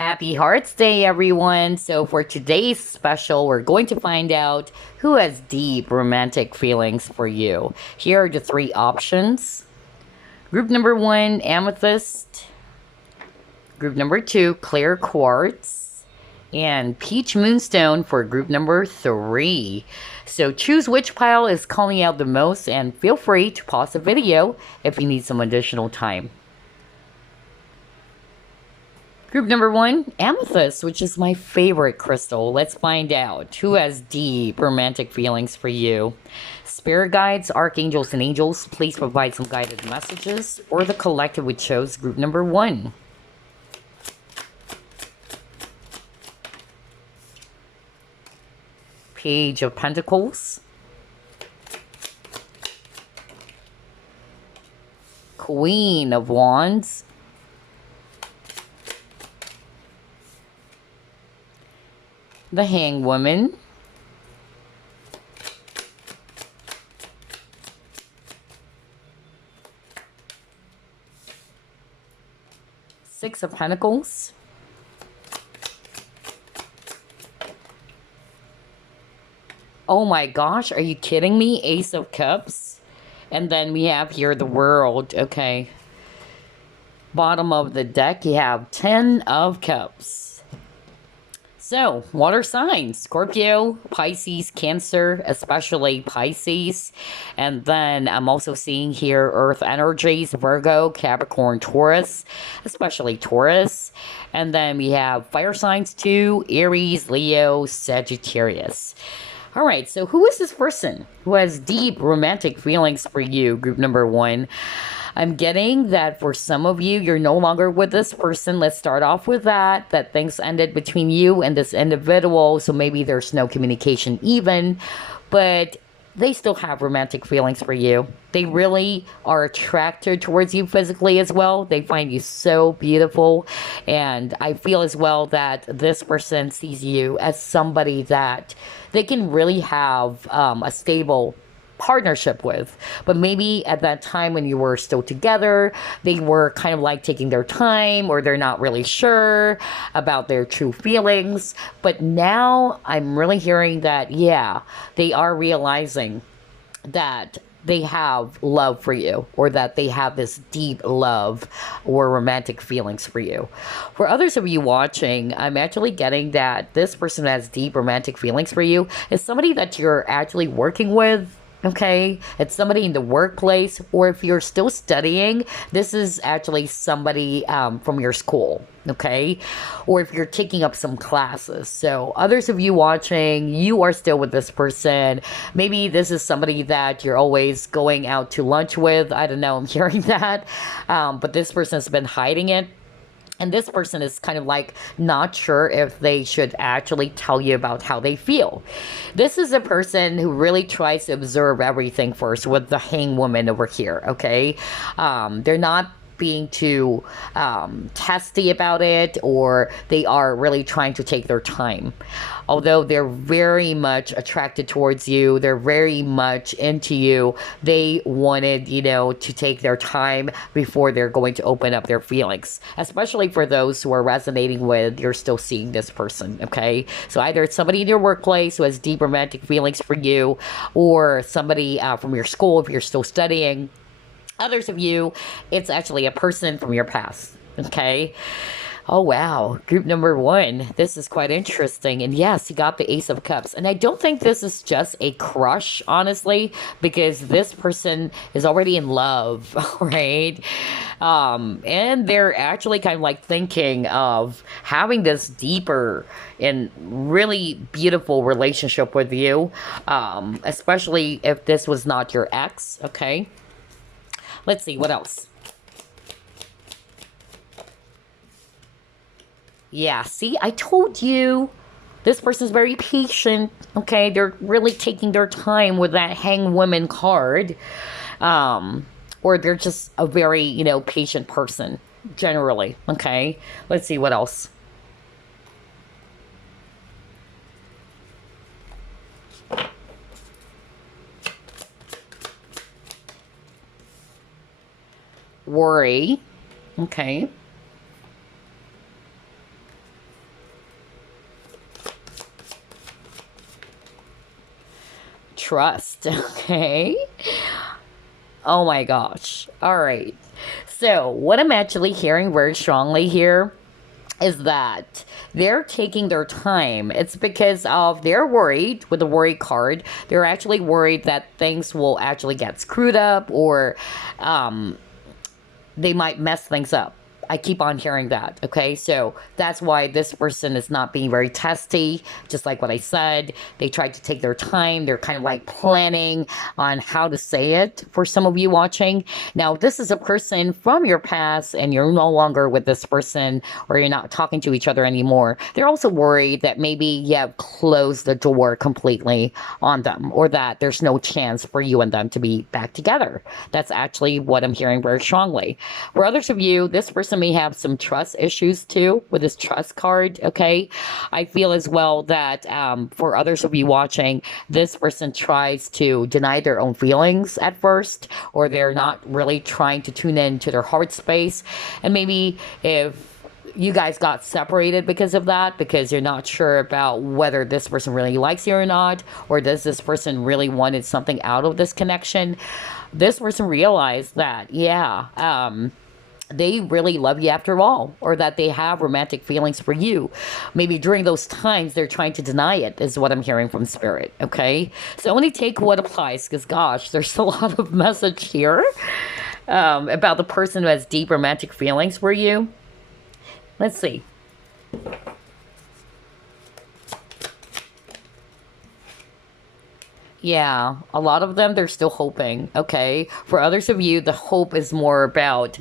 Happy Hearts Day, everyone. So, for today's special, we're going to find out who has deep romantic feelings for you. Here are the three options. Group number one, Amethyst. Group number two, Clear Quartz. And Peach Moonstone for group number three. So, choose which pile is calling out the most and feel free to pause the video if you need some additional time. Group number one, Amethyst, which is my favorite crystal. Let's find out who has deep romantic feelings for you. Spirit guides, archangels, and angels, please provide some guided messages. Or the collective, we chose group number one. Page of Pentacles. Queen of Wands. The Hanged Woman. Six of Pentacles. Oh my gosh, are you kidding me? Ace of Cups. And then we have here the World. Okay. Bottom of the deck, you have 10 of Cups. So, water signs, Scorpio, Pisces, Cancer, especially Pisces. And then I'm also seeing here Earth energies, Virgo, Capricorn, Taurus, especially Taurus. And then we have fire signs too, Aries, Leo, Sagittarius. All right, so who is this person who has deep romantic feelings for you, group number one? I'm getting that for some of you, you're no longer with this person. Let's start off with that things ended between you and this individual. So maybe there's no communication even, but they still have romantic feelings for you. They really are attracted towards you physically as well. They find you so beautiful. And I feel as well that this person sees you as somebody that they can really have a stable partnership with. But maybe at that time when you were still together, they were kind of like taking their time, or they're not really sure about their true feelings. But now I'm really hearing that, yeah, they are realizing that they have love for you, or that they have this deep love or romantic feelings for you. For others of you watching, I'm actually getting that this person who has deep romantic feelings for you is somebody that you're actually working with. Okay, it's somebody in the workplace, or if you're still studying, this is actually somebody from your school, okay? Or if you're taking up some classes. So others of you watching, you are still with this person. Maybe this is somebody that you're always going out to lunch with. I don't know, I'm hearing that. But this person has been hiding it. And this person is kind of like not sure if they should actually tell you about how they feel. This is a person who really tries to observe everything first, with the Hanged Woman over here, okay? They're not being too testy about it, or they are really trying to take their time. Although they're very much attracted towards you, they're very much into you, they wanted, to take their time before they're going to open up their feelings. Especially for those who are resonating with, you're still seeing this person, okay? So either it's somebody in your workplace who has deep romantic feelings for you, or somebody from your school if you're still studying. Others of you, it's actually a person from your past, okay? Oh, wow. Group number one. This is quite interesting. And yes, you got the Ace of Cups. And I don't think this is just a crush, honestly, because this person is already in love, right? And they're actually kind of like thinking of having this deeper and really beautiful relationship with you, especially if this was not your ex, okay? Let's see, what else? Yeah, see, I told you. This person's very patient, okay? They're really taking their time with that Hanged Woman card. Or they're just a very, patient person, generally, okay? Let's see, what else? Worry. Okay. trust. Okay. Oh my gosh. All right. So, what I'm actually hearing very strongly here is that they're taking their time. It's because of they're worried with the worry card. They're actually worried that things will actually get screwed up or um, they might mess things up. I keep on hearing that. Okay, so that's why this person is not being very testy. Just like what I said, they tried to take their time. They're kind of like planning on how to say it for some of you watching. Now, this is a person from your past and you're no longer with this person or you're not talking to each other anymore. They're also worried that maybe you have closed the door completely on them or that there's no chance for you and them to be back together. That's actually what I'm hearing very strongly. For others of you, this person may have some trust issues too with this trust card. Okay, I feel as well that for others of you watching, this person tries to deny their own feelings at first, or they're not really trying to tune in to their heart space. And maybe if you guys got separated because of that, because you're not sure about whether this person really likes you or not, or does this person really wanted something out of this connection, this person realized that, they really love you after all, or that they have romantic feelings for you. Maybe during those times they're trying to deny it, is what I'm hearing from spirit. Okay, so only take what applies, because gosh, there's a lot of message here about the person who has deep romantic feelings for you. Let's see. Yeah, a lot of them, they're still hoping, okay? For others of you, the hope is more about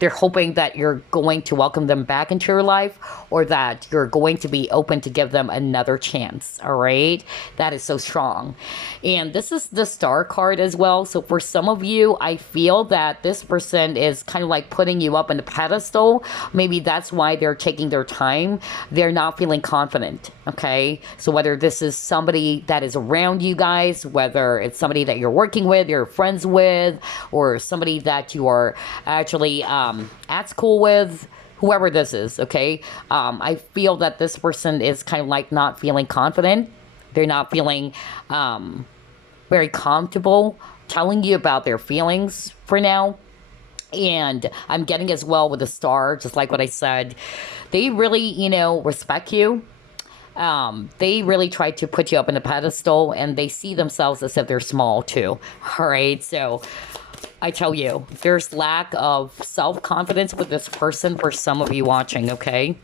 they're hoping that you're going to welcome them back into your life or that you're going to be open to give them another chance, all right? That is so strong. And this is the star card as well. So for some of you, I feel that this person is kind of like putting you up on the pedestal. Maybe that's why they're taking their time. They're not feeling confident, okay? So whether this is somebody that is around you guys, whether it's somebody that you're working with, you're friends with, or somebody that you are actually at school with, whoever this is, okay? I feel that this person is kind of like not feeling confident. They're not feeling very comfortable telling you about their feelings for now. And I'm getting as well with the star, just like what I said. They really, respect you. They really try to put you up in a pedestal and they see themselves as if they're small too. All right. So I tell you, there's lack of self-confidence with this person for some of you watching. Okay.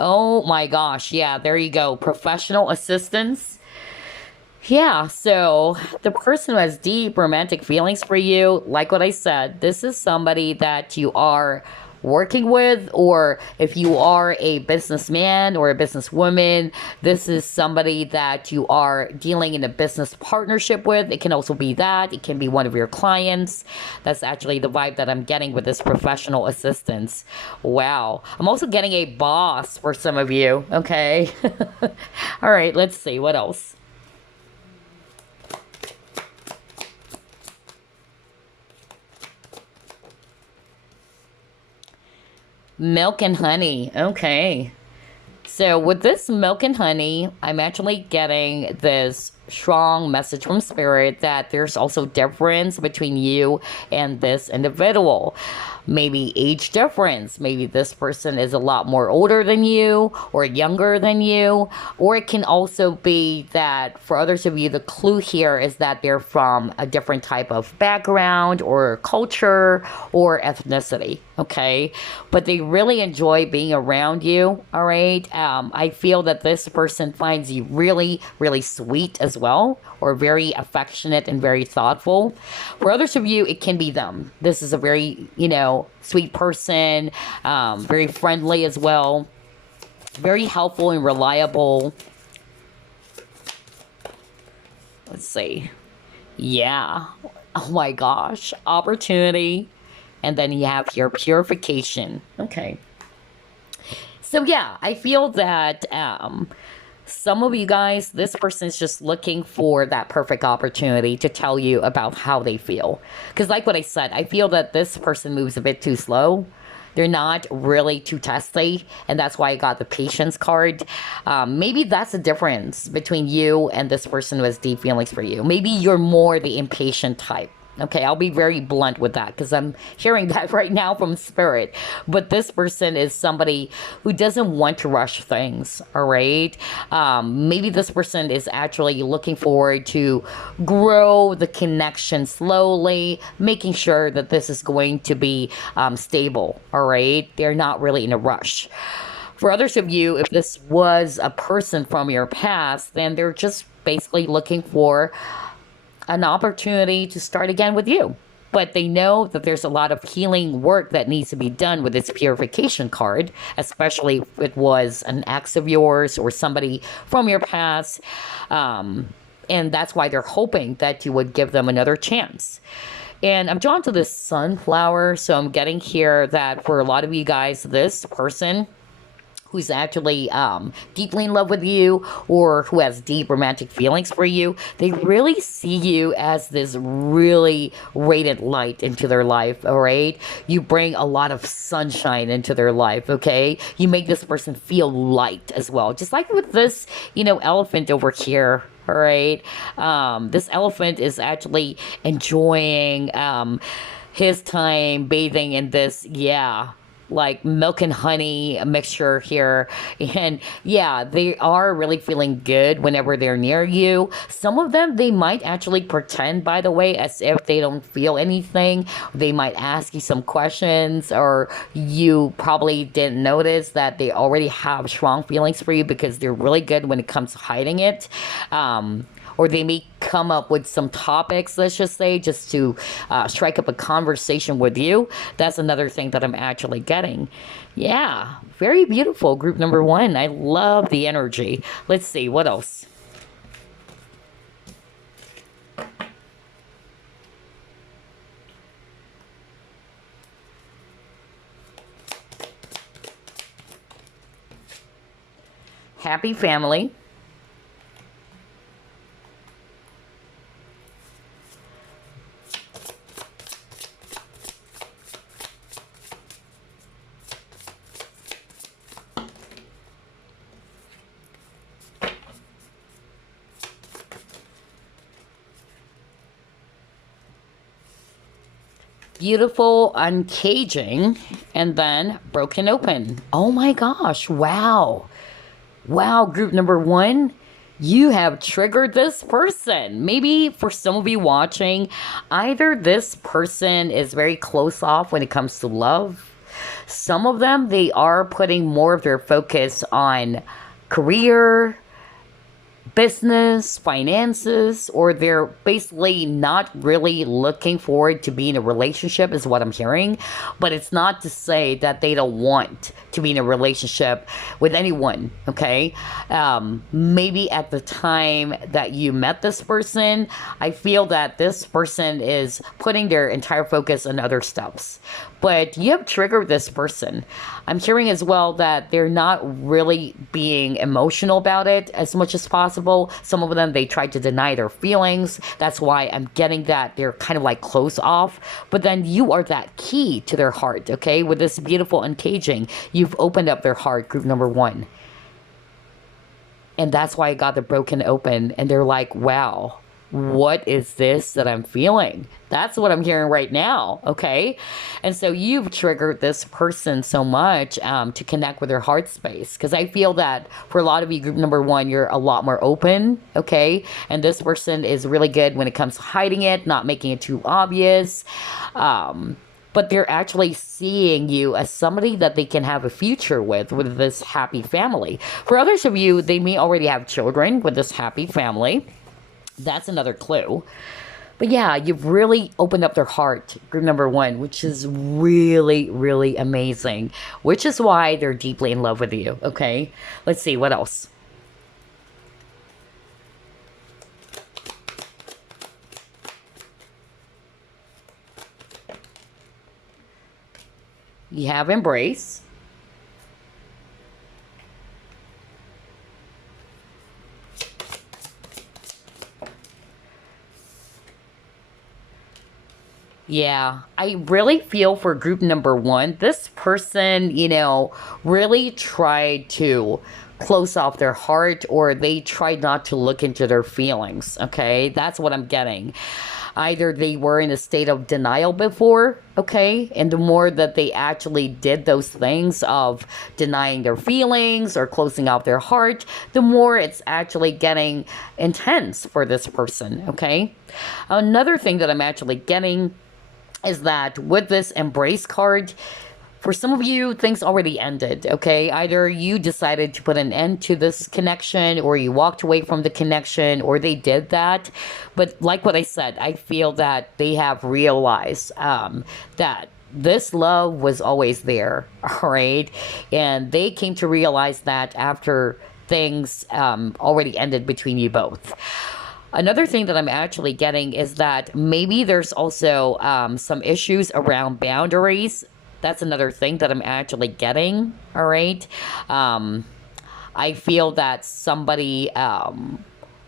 Oh my gosh. Yeah, there you go. Professional assistance. Yeah, so the person who has deep romantic feelings for you, like what I said, this is somebody that you are working with, or if you are a businessman or a businesswoman, this is somebody that you are dealing in a business partnership with. It can also be that. It can be one of your clients. That's actually the vibe that I'm getting with this professional assistance. Wow. I'm also getting a boss for some of you, okay? All right, let's see. What else? Milk and honey. Okay. So with this milk and honey, I'm actually getting this strong message from spirit that there's also difference between you and this individual. Maybe age difference. Maybe this person is a lot more older than you or younger than you. Or it can also be that for others of you, the clue here is that they're from a different type of background or culture or ethnicity. Okay. But they really enjoy being around you. All right. I feel that this person finds you really, really sweet as well, or very affectionate and very thoughtful. For others of you, it can be them. This is a very, sweet person, very friendly as well, very helpful and reliable. Let's see. Yeah. Oh my gosh. Opportunity. And then you have your purification. Okay. So yeah, I feel that some of you guys, this person is just looking for that perfect opportunity to tell you about how they feel. Because like what I said, I feel that this person moves a bit too slow. They're not really too testy, and that's why I got the patience card. Maybe that's the difference between you and this person who has deep feelings for you. Maybe you're more the impatient type. Okay, I'll be very blunt with that because I'm hearing that right now from spirit. But this person is somebody who doesn't want to rush things, all right? Maybe this person is actually looking forward to grow the connection slowly, making sure that this is going to be stable, all right? They're not really in a rush. For others of you, if this was a person from your past, then they're just basically looking for an opportunity to start again with you. But they know that there's a lot of healing work that needs to be done with this purification card, especially if it was an ex of yours or somebody from your past. And that's why they're hoping that you would give them another chance. And I'm drawn to this sunflower. So I'm getting here that for a lot of you guys, this person who's actually deeply in love with you or who has deep romantic feelings for you, they really see you as this really radiant light into their life, all right? You bring a lot of sunshine into their life, okay? You make this person feel light as well. Just like with this, elephant over here, all right? This elephant is actually enjoying his time bathing in this, like milk and honey mixture here. And yeah, they are really feeling good whenever they're near you. Some of them, they might actually pretend, by the way, as if they don't feel anything. They might ask you some questions, or you probably didn't notice that they already have strong feelings for you because they're really good when it comes to hiding it. Or they may come up with some topics, let's just say, just to strike up a conversation with you. That's another thing that I'm actually getting. Yeah, very beautiful, group number one. I love the energy. Let's see, what else? Happy family. Beautiful uncaging, and then broken open. Oh my gosh, wow. Wow, group number one, you have triggered this person. Maybe for some of you watching, either this person is very close off when it comes to love. Some of them, they are putting more of their focus on career, business, finances, or they're basically not really looking forward to be in a relationship, is what I'm hearing. But it's not to say that they don't want to be in a relationship with anyone, okay? Maybe at the time that you met this person, I feel that this person is putting their entire focus on other stuffs. But you have triggered this person. I'm hearing as well that they're not really being emotional about it as much as possible. Some of them, they try to deny their feelings. That's why I'm getting that they're kind of like close off. But then you are that key to their heart, okay? With this beautiful uncaging, you've opened up their heart, group number one. And that's why I got the broken open. And they're like, wow, what is this that I'm feeling? That's what I'm hearing right now, okay? And so you've triggered this person so much to connect with their heart space. Because I feel that for a lot of you, group number one, you're a lot more open, okay? And this person is really good when it comes to hiding it, not making it too obvious. But they're actually seeing you as somebody that they can have a future with this happy family. For others of you, they may already have children with this happy family. That's another clue. But yeah, you've really opened up their heart, group number one, which is really, really amazing. Which is why they're deeply in love with you, okay? Let's see, what else? You have embrace. Yeah, I really feel for group number one. This person, really tried to close off their heart, or they tried not to look into their feelings. Okay, that's what I'm getting. Either they were in a state of denial before, okay, and the more that they actually did those things of denying their feelings or closing off their heart, the more it's actually getting intense for this person, okay. Another thing that I'm actually getting is that with this embrace card, for some of you, things already ended, okay? Either you decided to put an end to this connection, or you walked away from the connection, or they did that. But like what I said, I feel that they have realized that this love was always there, all right? And they came to realize that after things already ended between you both. Another thing that I'm actually getting is that maybe there's also some issues around boundaries. That's another thing that I'm actually getting. All right. I feel that somebody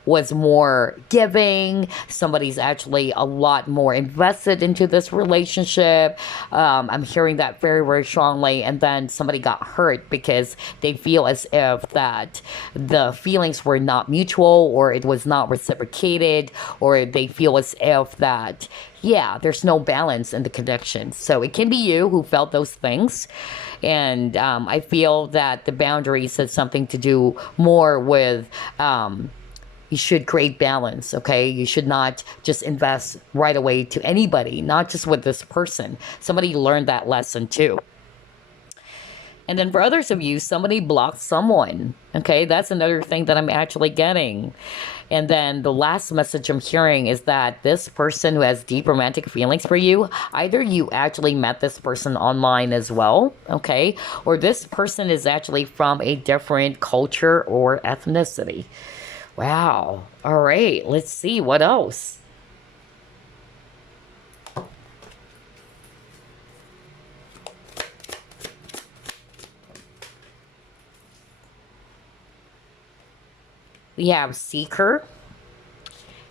was more giving. Somebody's actually a lot more invested into this relationship. I'm hearing that very, very strongly. And then somebody got hurt because they feel as if that the feelings were not mutual, or it was not reciprocated, or they feel as if that, yeah, there's no balance in the connection. So it can be you who felt those things. And I feel that the boundaries has something to do more with you should create balance, okay? You should not just invest right away to anybody, not just with this person. Somebody learned that lesson too. And then for others of you, somebody blocked someone, okay? That's another thing that I'm actually getting. And then the last message I'm hearing is that this person who has deep romantic feelings for you, either you actually met this person online as well, okay? Or this person is actually from a different culture or ethnicity. Wow. All right. Let's see. What else? We have Seeker.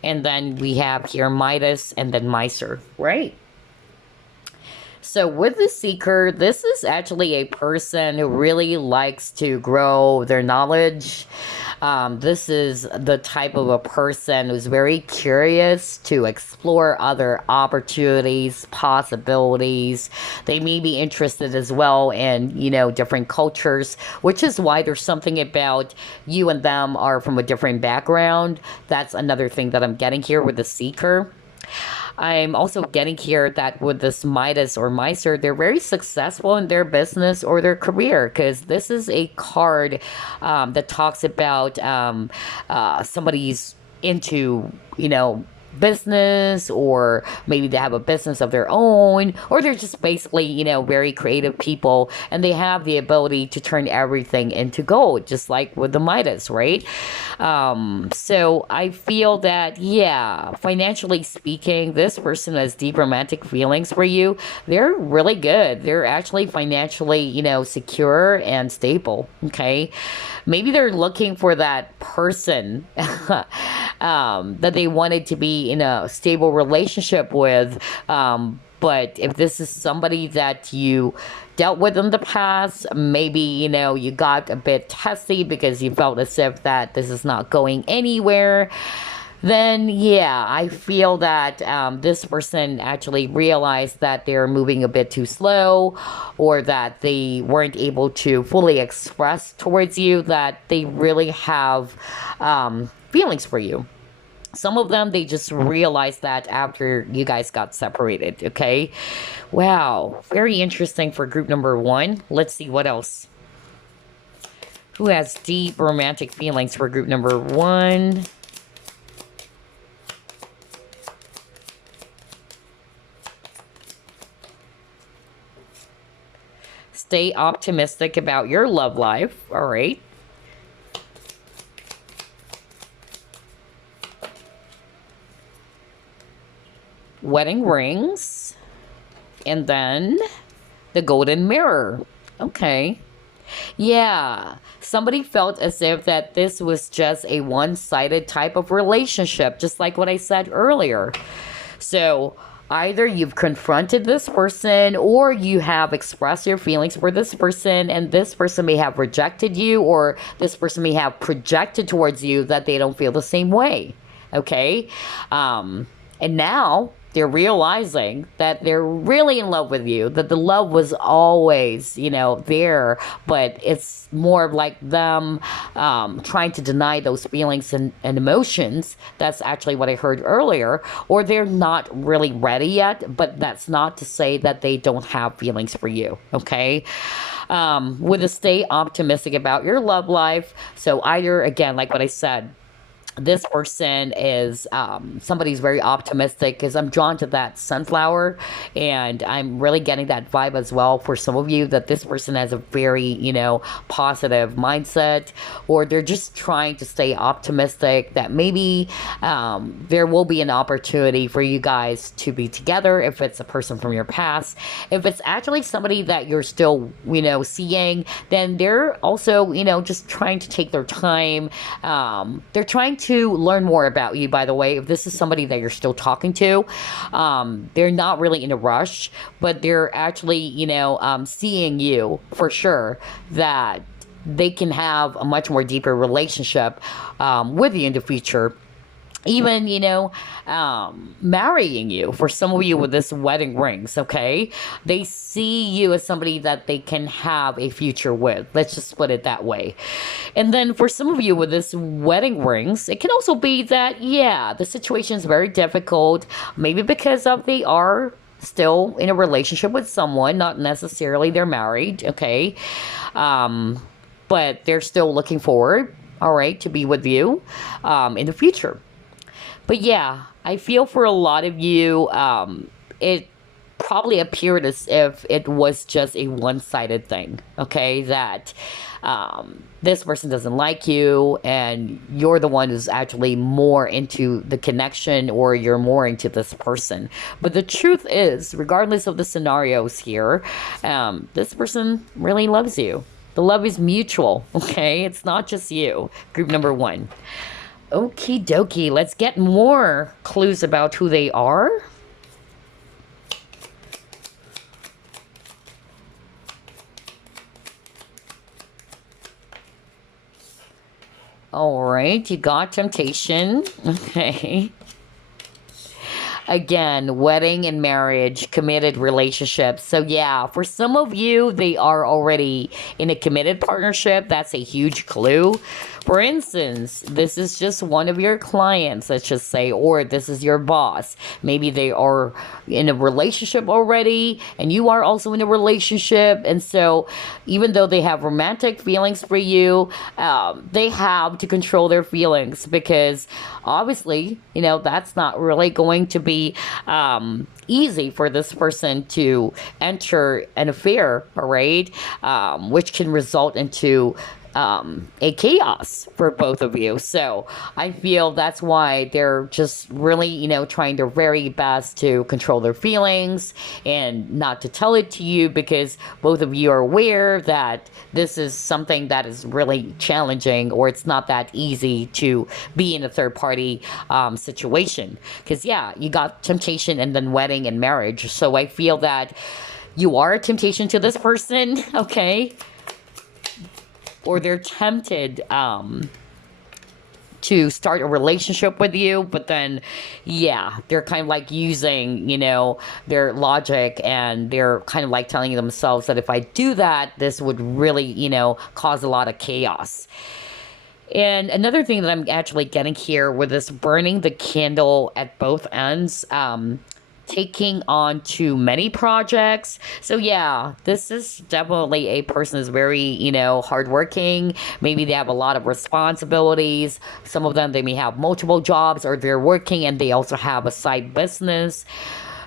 And then we have here Midas and then Miser. Right. So with the Seeker, this is actually a person who really likes to grow their knowledge. This is the type of a person who's very curious to explore other opportunities, possibilities. They may be interested as well in, different cultures, which is why there's something about you and them are from a different background. That's another thing that I'm getting here with the Seeker. I'm also getting here that with this Midas or Miser, they're very successful in their business or their career, because this is a card that talks about somebody's into, business, or maybe they have a business of their own, or they're just basically, very creative people, and they have the ability to turn everything into gold, just like with the Midas, right? So I feel that, yeah, financially speaking, this person has deep romantic feelings for you. They're really good. They're actually financially, secure and stable. Okay. Maybe they're looking for that person that they wanted to be in a stable relationship with. But if this is somebody that you dealt with in the past, maybe, you got a bit testy because you felt as if that this is not going anywhere, then yeah, I feel that this person actually realized that they're moving a bit too slow, or that they weren't able to fully express towards you that they really have feelings for you. Some of them, they just realized that after you guys got separated, okay? Wow, very interesting for group number one. Let's see what else. Who has deep romantic feelings for group number one? Stay optimistic about your love life, all right? Wedding rings, and then the golden mirror. Okay. Yeah, somebody felt as if that this was just a one-sided type of relationship, just like what I said earlier. So Either you've confronted this person or you have expressed your feelings for this person, and this person may have rejected you, or this person may have projected towards you that they don't feel the same way. Okay? And now they're realizing that they're really in love with you, that the love was always, there, but it's more of like them trying to deny those feelings and emotions. That's actually what I heard earlier. Or they're not really ready yet, but that's not to say that they don't have feelings for you, okay? With a stay optimistic about your love life. So either, again, like what I said, this person is somebody's very optimistic, because I'm drawn to that sunflower, and I'm really getting that vibe as well for some of you, that this person has a very positive mindset, or they're just trying to stay optimistic that maybe there will be an opportunity for you guys to be together, if it's a person from your past. If it's actually somebody that you're still seeing, then they're also just trying to take their time. They're trying to learn more about you, by the way. If this is somebody that you're still talking to, they're not really in a rush, but they're actually seeing you for sure, that they can have a much more deeper relationship with you in the future, even marrying you. For some of you with this wedding rings, okay, they see you as somebody that they can have a future with, let's just put it that way. And then for some of you with this wedding rings, it can also be that, yeah, the situation is very difficult, maybe because of they are still in a relationship with someone, not necessarily they're married, okay, but they're still looking forward, all right, to be with you in the future. But yeah, I feel for a lot of you, it probably appeared as if it was just a one-sided thing, okay? That this person doesn't like you, and you're the one who's actually more into the connection, or you're more into this person. But the truth is, regardless of the scenarios here, this person really loves you. The love is mutual, okay? It's not just you. Group number one. Okie dokie, let's get more clues about who they are. All right, you got temptation. Okay. Again, wedding and marriage, committed relationships. So yeah, for some of you, they are already in a committed partnership. That's a huge clue. For instance, this is just one of your clients, let's just say, or this is your boss. Maybe they are in a relationship already, and you are also in a relationship. And so even though they have romantic feelings for you, they have to control their feelings, because obviously, that's not really going to be easy for this person to enter an affair, all right, which can result into a chaos for both of you. So I feel that's why they're just really, trying their very best to control their feelings and not to tell it to you, because both of you are aware that this is something that is really challenging, or it's not that easy to be in a third party situation. Because, yeah, you got temptation and then wedding and marriage. So I feel that you are a temptation to this person, okay? Or they're tempted to start a relationship with you, but then, yeah, they're kind of like using, their logic, and they're kind of like telling themselves that if I do that, this would really, cause a lot of chaos. And another thing that I'm actually getting here with this burning the candle at both ends, taking on too many projects. So yeah, this is definitely a person who's very, hardworking. Maybe they have a lot of responsibilities. Some of them, they may have multiple jobs, or they're working and they also have a side business.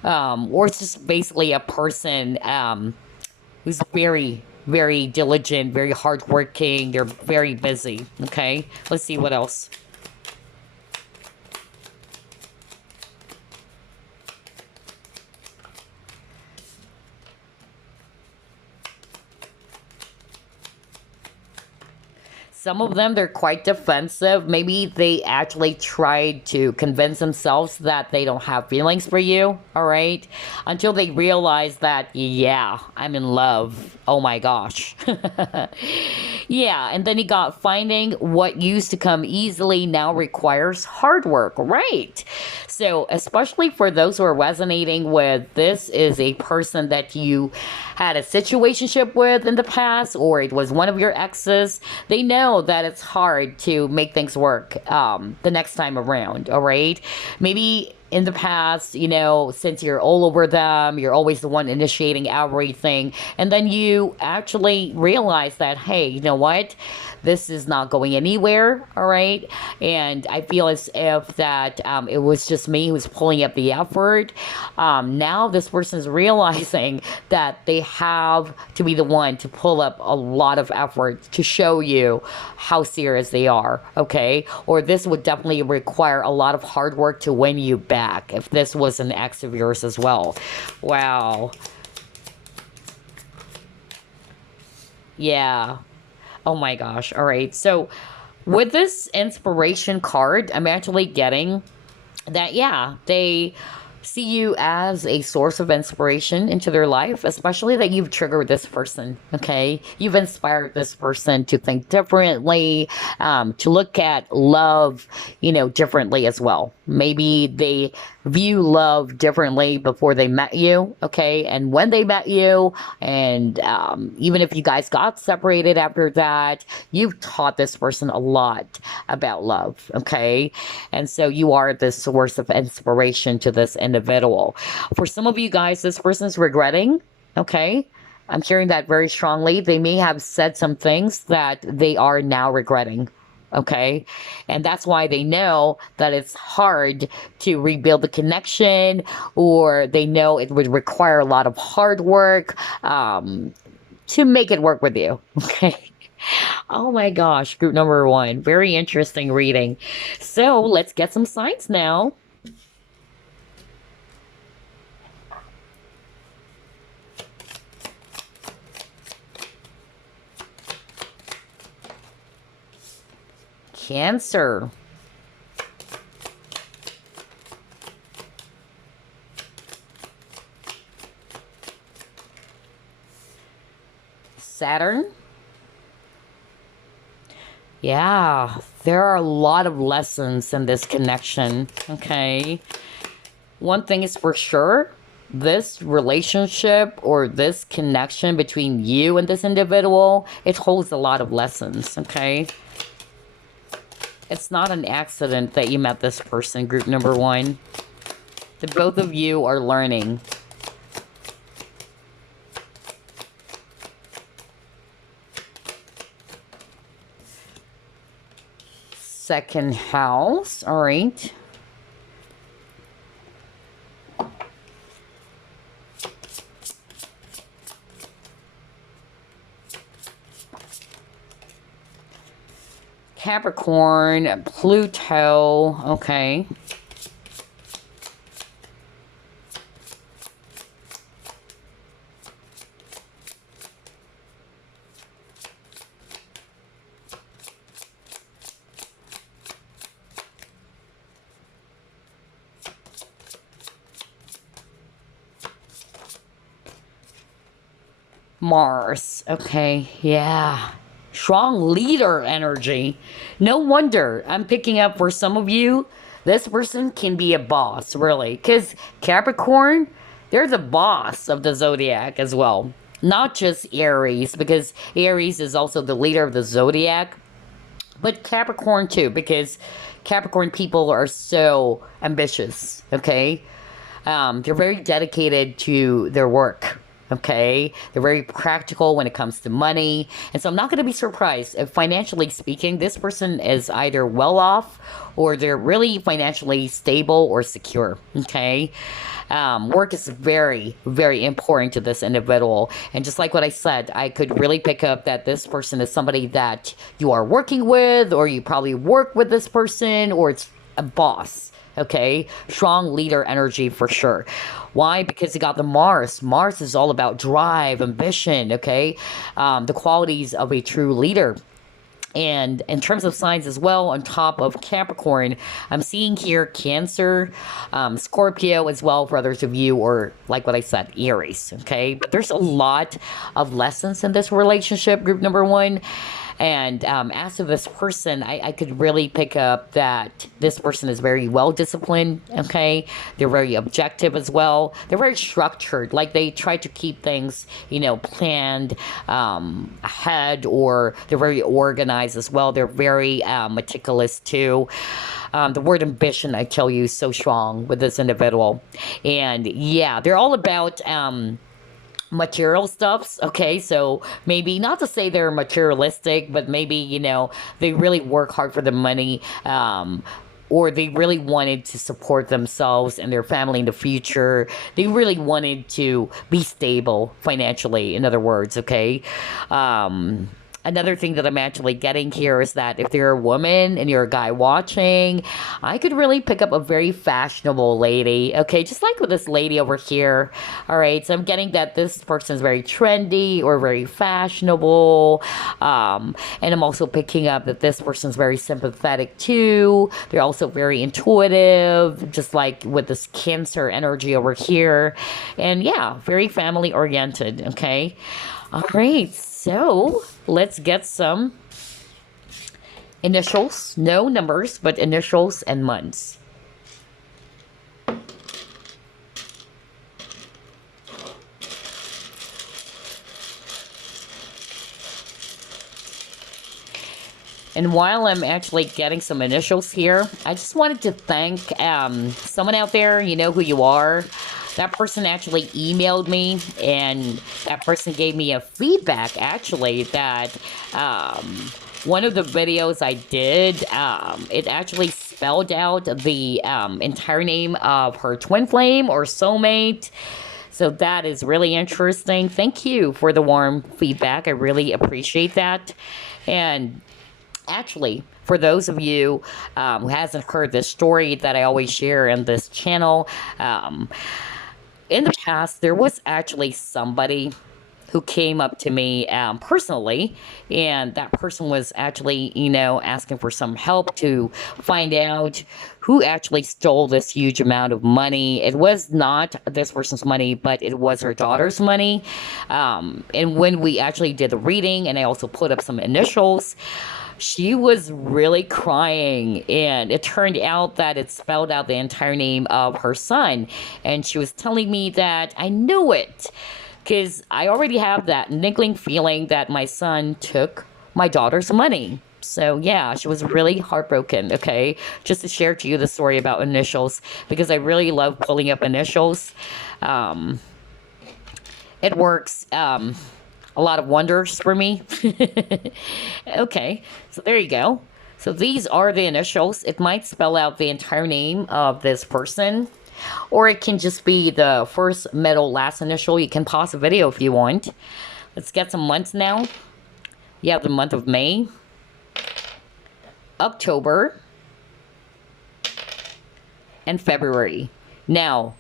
Or it's just basically a person who's very, very diligent, very hardworking. They're very busy. Okay, let's see what else. Some of them, they're quite defensive. Maybe they actually tried to convince themselves that they don't have feelings for you, all right? Until they realize that, yeah, I'm in love. Oh my gosh. Yeah, and then you got finding what used to come easily now requires hard work, right? So, especially for those who are resonating with this is a person that you had a situationship with in the past, or it was one of your exes, they know that it's hard to make things work the next time around, all right? Maybe in the past, since you're all over them, you're always the one initiating everything. And then you actually realize that, hey, you know what? This is not going anywhere, all right? And I feel as if that it was just me who was pulling up the effort. Now this person is realizing that they have to be the one to pull up a lot of effort to show you how serious they are, okay? Or this would definitely require a lot of hard work to win you back if this was an ex of yours as well. Wow. Yeah. Oh my gosh. All right. So with this inspiration card, I'm actually getting that, yeah, they see you as a source of inspiration into their life, especially that you've triggered this person, okay? You've inspired this person to think differently, to look at love, differently as well. Maybe they view love differently before they met you, okay? And when they met you, and even if you guys got separated after that, you've taught this person a lot about love, okay? And so you are the source of inspiration to this individual. For some of you guys, this person is regretting, okay? I'm hearing that very strongly. They may have said some things that they are now regretting. Okay. And that's why they know that it's hard to rebuild the connection, or they know it would require a lot of hard work to make it work with you. Okay. Oh my gosh. Group number one. Very interesting reading. So let's get some signs now. Cancer. Saturn. Yeah, there are a lot of lessons in this connection, okay? One thing is for sure, this relationship or this connection between you and this individual, it holds a lot of lessons, okay? It's not an accident that you met this person, group number one. The both of you are learning. Second house, all right. Capricorn, Pluto, okay. Mars, okay, yeah. Strong leader energy. No wonder I'm picking up for some of you, this person can be a boss, really. Because Capricorn, they're the boss of the zodiac as well. Not just Aries, because Aries is also the leader of the zodiac, but Capricorn too, because Capricorn people are so ambitious, okay? They're very dedicated to their work. Okay, they're very practical when it comes to money. And so I'm not going to be surprised if, financially speaking, this person is either well off or they're really financially stable or secure. Okay, work is very, very important to this individual. And just like what I said, I could really pick up that this person is somebody that you are working with, or you probably work with this person, or it's a boss. Okay, strong leader energy for sure. Why? Because you got the Mars. Mars is all about drive, ambition, okay? The qualities of a true leader. And in terms of signs as well, on top of Capricorn, I'm seeing here Cancer, Scorpio as well for others of you, or like what I said, Aries. Okay, but there's a lot of lessons in this relationship, group number one. And as to this person, I could really pick up that this person is very well disciplined. Okay, they're very objective as well. They're very structured. Like they try to keep things, planned ahead, or they're very organized as well. They're very meticulous too. The word ambition, I tell you, is so strong with this individual, and yeah, they're all about. Material stuffs. Okay, so maybe not to say they're materialistic, but maybe they really work hard for the money, or they really wanted to support themselves and their family in the future. They really wanted to be stable financially, in other words. Okay, another thing that I'm actually getting here is that if you're a woman and you're a guy watching, I could really pick up a very fashionable lady. Okay, just like with this lady over here. All right, so I'm getting that this person is very trendy or very fashionable. And I'm also picking up that this person's very sympathetic too. They're also very intuitive, just like with this Cancer energy over here. And yeah, very family oriented. Okay, all right. So let's get some initials, no numbers, but initials and months. And while I'm actually getting some initials here, I just wanted to thank someone out there. You know who you are. That person actually emailed me, and that person gave me a feedback, actually, that one of the videos I did, it actually spelled out the entire name of her twin flame or soulmate. So that is really interesting. Thank you for the warm feedback. I really appreciate that. And actually, for those of you who hasn't heard this story that I always share in this channel, in the past, there was actually somebody who came up to me personally, and that person was actually, asking for some help to find out who actually stole this huge amount of money. It was not this person's money, but it was her daughter's money. And when we actually did the reading, and I also put up some initials, she was really crying, and it turned out that it spelled out the entire name of her son. And she was telling me that I knew it because I already have that niggling feeling that my son took my daughter's money. So yeah, she was really heartbroken. Okay, just to share to you the story about initials, because I really love pulling up initials. It works a lot of wonders for me. Okay, so there you go. So these are the initials. It might spell out the entire name of this person, or it can just be the first, middle, last initial. You can pause the video if you want. Let's get some months now. You have the month of May, October, and February. Now,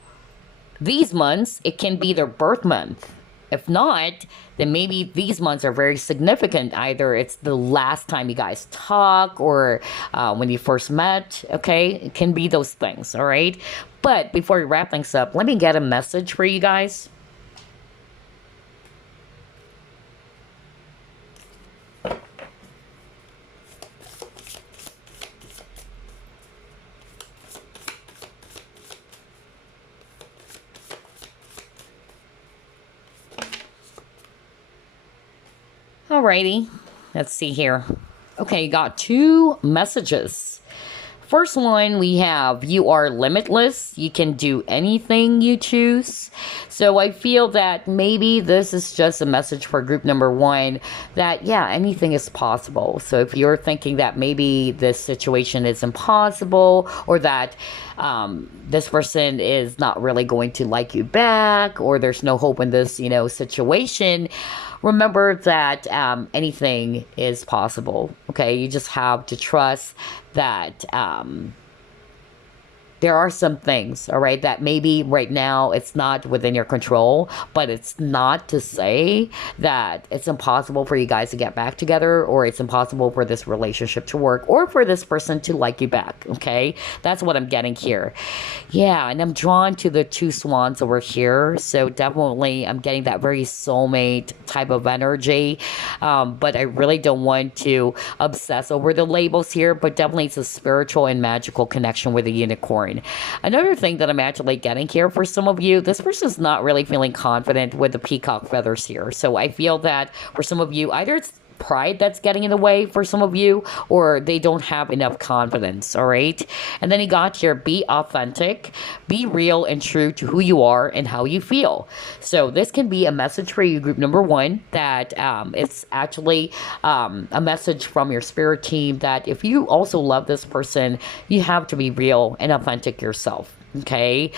these months, it can be their birth month. If not, then maybe these months are very significant. Either it's the last time you guys talk, or when you first met. Okay, it can be those things. All right, but before we wrap things up, let me get a message for you guys. Alrighty, let's see here. Okay, got two messages. First one, we have, you are limitless. You can do anything you choose. So I feel that maybe this is just a message for group number one, that yeah, anything is possible. So if you're thinking that maybe this situation is impossible, or that this person is not really going to like you back, or there's no hope in this, situation, remember that anything is possible. Okay, you just have to trust that there are some things, all right, that maybe right now it's not within your control, but it's not to say that it's impossible for you guys to get back together, or it's impossible for this relationship to work, or for this person to like you back, okay? That's what I'm getting here. Yeah, and I'm drawn to the two swans over here, so definitely I'm getting that very soulmate type of energy, but I really don't want to obsess over the labels here, but definitely it's a spiritual and magical connection with a unicorn. Another thing that I'm actually getting here for some of you, this person's not really feeling confident with the peacock feathers here. So I feel that for some of you, either it's pride that's getting in the way for some of you, or they don't have enough confidence, all right? And then you got here, be authentic, be real and true to who you are and how you feel. So this can be a message for you, group number one, that it's actually a message from your spirit team that if you also love this person, you have to be real and authentic yourself, okay?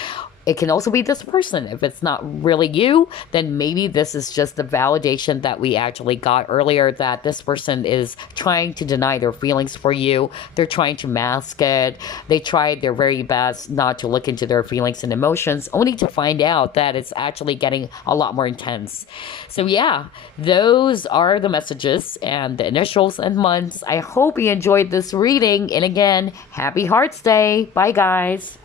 It can also be this person. If it's not really you, then maybe this is just the validation that we actually got earlier, that this person is trying to deny their feelings for you. They're trying to mask it. They tried their very best not to look into their feelings and emotions, only to find out that it's actually getting a lot more intense. So yeah, those are the messages and the initials and months. I hope you enjoyed this reading. And again, happy Hearts Day. Bye, guys.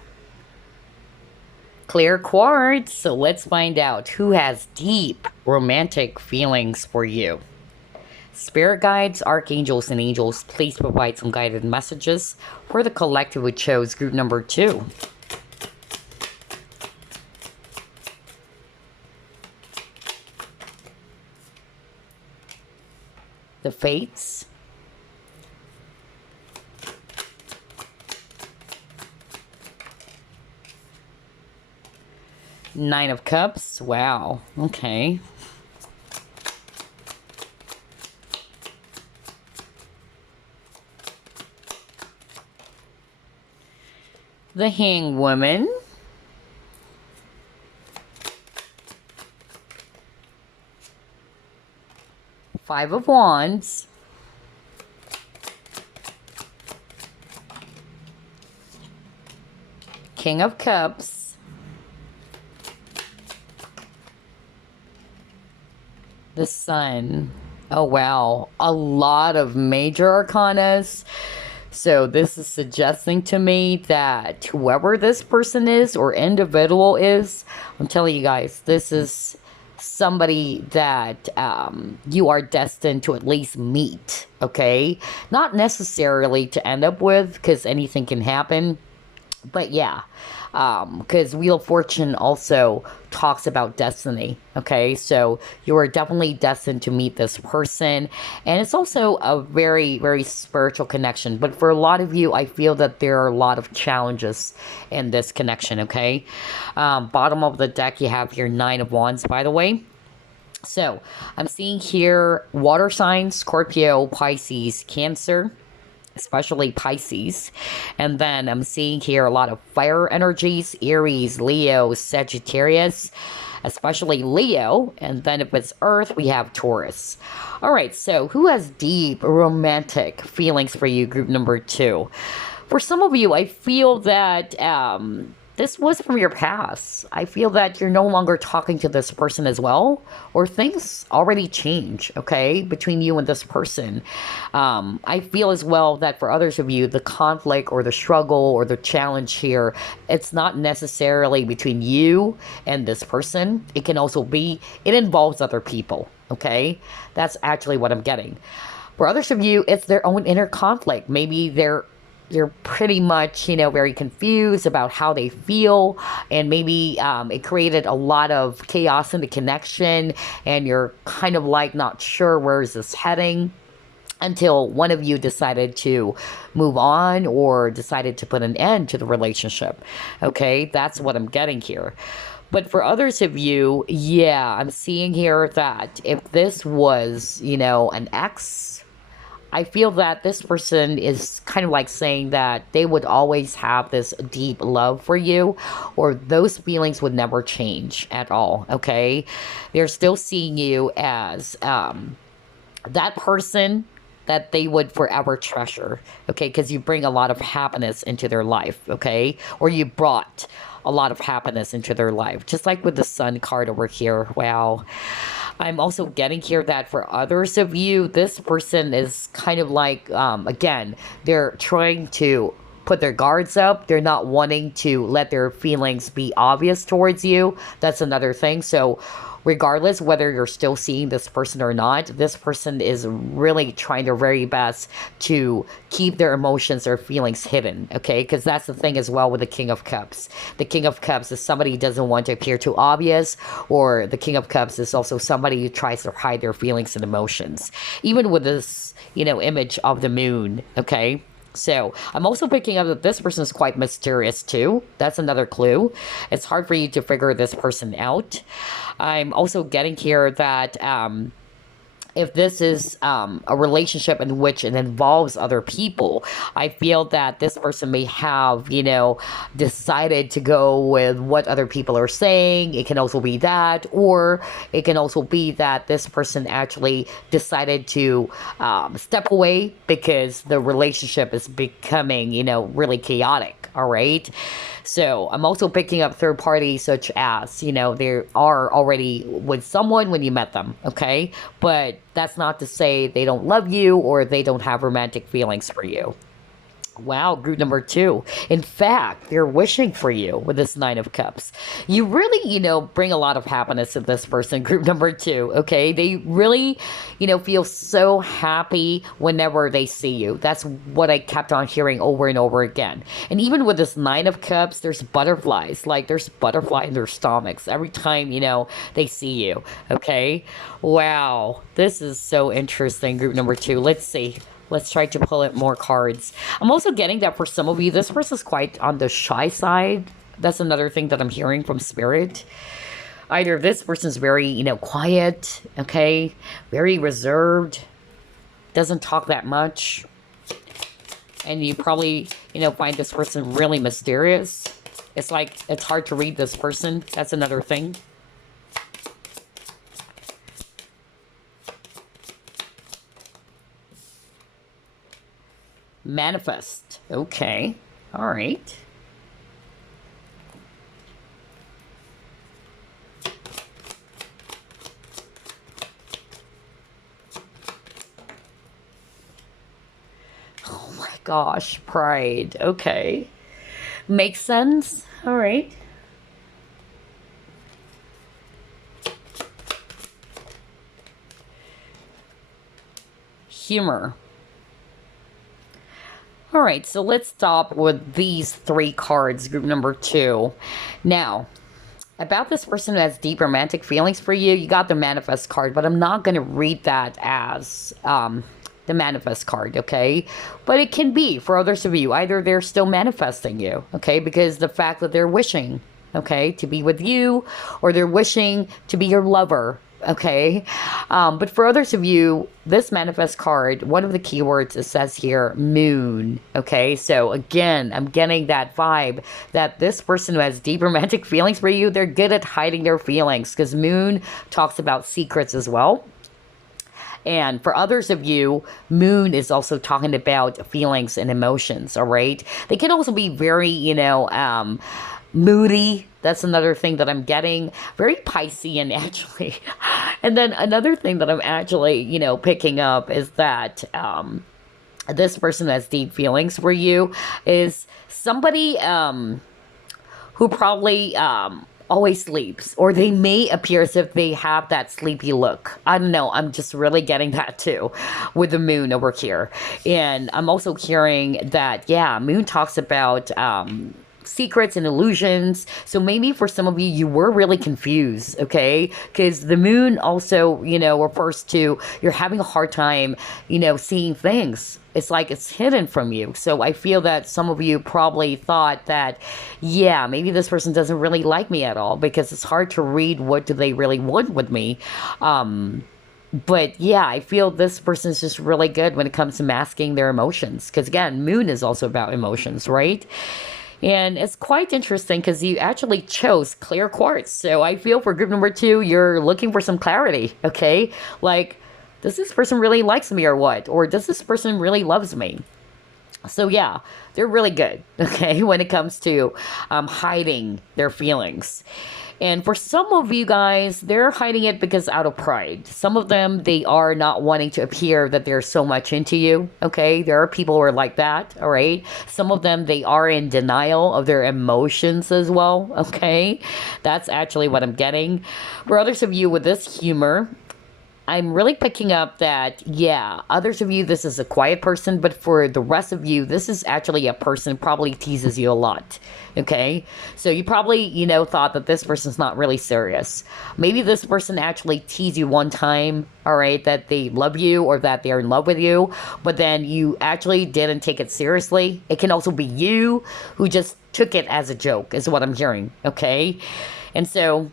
Clear quartz. So let's find out who has deep romantic feelings for you. Spirit guides, archangels, and angels, please provide some guided messages for the collective who chose group number 2. The Fates. Nine of Cups. Wow. Okay. The Hanged Woman. Five of Wands. King of Cups. The Sun. Oh wow, a lot of major arcanas. So this is suggesting to me that whoever this person is or individual is, I'm telling you guys, this is somebody that you are destined to at least meet, okay? Not necessarily to end up with, because anything can happen. But yeah, because Wheel of Fortune also talks about destiny, okay? So you are definitely destined to meet this person. And it's also a very, very spiritual connection. But for a lot of you, I feel that there are a lot of challenges in this connection, okay? Bottom of the deck, you have your Nine of Wands, by the way. So I'm seeing here water signs, Scorpio, Pisces, Cancer, especially Pisces. And then I'm seeing here a lot of fire energies, Aries, Leo, Sagittarius, especially Leo. And then if it's Earth, we have Taurus. All right, so who has deep romantic feelings for you, group number 2? For some of you, I feel that this was from your past. I feel that you're no longer talking to this person as well, or things already change, okay, between you and this person. I feel as well that for others of you, the conflict or the struggle or the challenge here, it's not necessarily between you and this person. It can also be, it involves other people, okay? That's actually what I'm getting. For others of you, it's their own inner conflict. Maybe they're pretty much, you know, very confused about how they feel, and maybe it created a lot of chaos in the connection, and you're kind of like not sure where is this heading, until one of you decided to move on or decided to put an end to the relationship. Okay, that's what I'm getting here. But for others of you, yeah, I'm seeing here that if this was, you know, an ex, I feel that this person is kind of like saying that they would always have this deep love for you, or those feelings would never change at all, okay? They're still seeing you as that person that they would forever treasure, okay? Because you bring a lot of happiness into their life, okay? Or you brought a lot of happiness into their life. Just like with the Sun card over here. Wow. I'm also getting here that for others of you, this person is kind of like, again, they're trying to put their guards up. They're not wanting to let their feelings be obvious towards you. That's another thing. So regardless whether you're still seeing this person or not, this person is really trying their very best to keep their emotions or feelings hidden, okay? Because that's the thing as well with the King of Cups. The King of Cups is somebody who doesn't want to appear too obvious, or the King of Cups is also somebody who tries to hide their feelings and emotions. Even with this, image of the moon, okay? So I'm also picking up that this person is quite mysterious too. That's another clue. It's hard for you to figure this person out. I'm also getting here that if this is a relationship in which it involves other people, I feel that this person may have, decided to go with what other people are saying. It can also be that, or it can also be that this person actually decided to step away because the relationship is becoming, really chaotic. All right. So I'm also picking up third parties such as, they are already with someone when you met them, okay? But that's not to say they don't love you or they don't have romantic feelings for you. Wow, group number 2. In fact, they're wishing for you with this Nine of Cups. You really, bring a lot of happiness to this person, group number 2, okay? They really, feel so happy whenever they see you. That's what I kept on hearing over and over again. And even with this Nine of Cups, there's butterflies. Like, there's butterfly in their stomachs every time, they see you, okay? Wow, this is so interesting, group number 2. Let's see. Let's try to pull out more cards. I'm also getting that for some of you, this person's quite on the shy side. That's another thing that I'm hearing from Spirit. Either this person's very, quiet, okay? Very reserved. Doesn't talk that much. And you probably, find this person really mysterious. It's like, it's hard to read this person. That's another thing. Manifest. Okay. All right. Oh my gosh. Pride. Okay. Makes sense. All right. Humor. All right, so let's stop with these 3 cards, group number 2. Now, about this person who has deep romantic feelings for you, you got the Manifest card, but I'm not going to read that as the Manifest card, okay? But it can be for others of you. Either they're still manifesting you, okay? Because the fact that they're wishing, okay, to be with you, or they're wishing to be your lover, okay? But for others of you, this Manifest card, one of the keywords, it says here, moon, okay? So again, I'm getting that vibe that this person who has deep romantic feelings for you, they're good at hiding their feelings, because moon talks about secrets as well. And for others of you, moon is also talking about feelings and emotions, all right? They can also be very, moody. That's another thing that I'm getting. Very Piscean, actually. And then another thing that I'm actually, picking up is that this person has deep feelings for you is somebody who probably always sleeps, or they may appear as if they have that sleepy look. I don't know. I'm just really getting that too with the moon over here. And I'm also hearing that, yeah, moon talks about secrets and illusions. So maybe for some of you, you were really confused, okay? Because the moon also, refers to you're having a hard time, seeing things. It's like it's hidden from you. So I feel that some of you probably thought that, yeah, maybe this person doesn't really like me at all, because it's hard to read what do they really want with me. But yeah, I feel this person is just really good when it comes to masking their emotions. Because again, moon is also about emotions, right? And it's quite interesting because you actually chose clear quartz. So I feel for group number 2, you're looking for some clarity, okay? Like, does this person really likes me or what? Or does this person really loves me? So yeah, they're really good, okay, when it comes to hiding their feelings. And for some of you guys, they're hiding it because out of pride. Some of them, they are not wanting to appear that they're so much into you, okay? There are people who are like that, all right? Some of them, they are in denial of their emotions as well, okay? That's actually what I'm getting. For others of you with this humor, I'm really picking up that, yeah, others of you, this is a quiet person, but for the rest of you, this is actually a person who probably teases you a lot. Okay? So you probably, thought that this person's not really serious. Maybe this person actually teased you one time, all right, that they love you or that they're in love with you, but then you actually didn't take it seriously. It can also be you who just took it as a joke, is what I'm hearing. Okay? And so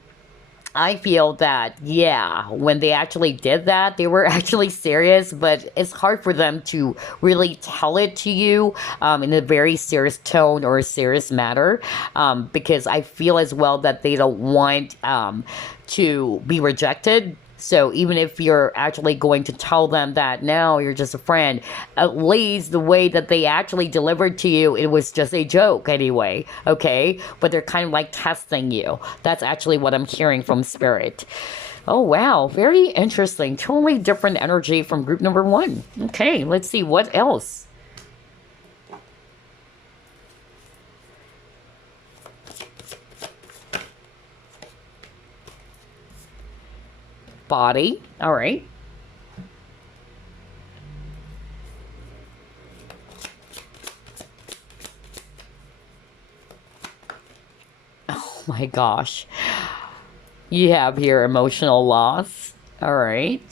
I feel that, yeah, when they actually did that, they were actually serious, but it's hard for them to really tell it to you in a very serious tone or a serious matter, because I feel as well that they don't want to be rejected. So even if you're actually going to tell them that now you're just a friend, at least the way that they actually delivered to you, it was just a joke anyway, okay? But they're kind of like testing you. That's actually what I'm hearing from Spirit. Oh, wow. Very interesting. Totally different energy from group number 1. Okay, let's see what else. Body. All right. Oh my gosh. You have here emotional loss. All right.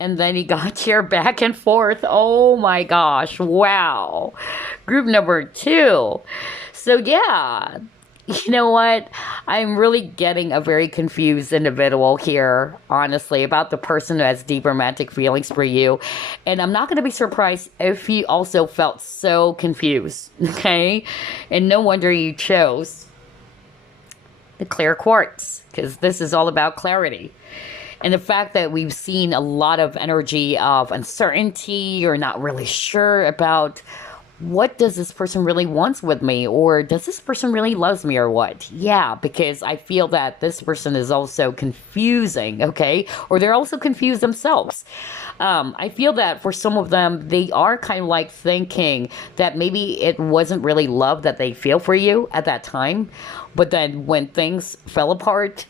And then you got your back and forth. Oh my gosh. Wow. Group number 2. So yeah, you know what? I'm really getting a very confused individual here, honestly, about the person who has deep romantic feelings for you. And I'm not going to be surprised if you also felt so confused, okay? And no wonder you chose the clear quartz, because this is all about clarity. And the fact that we've seen a lot of energy of uncertainty, you're not really sure about what does this person really wants with me, or does this person really loves me or what? Yeah, because I feel that this person is also confusing, okay? Or they're also confused themselves. I feel that for some of them, they are kind of like thinking that maybe it wasn't really love that they feel for you at that time. But then when things fell apart,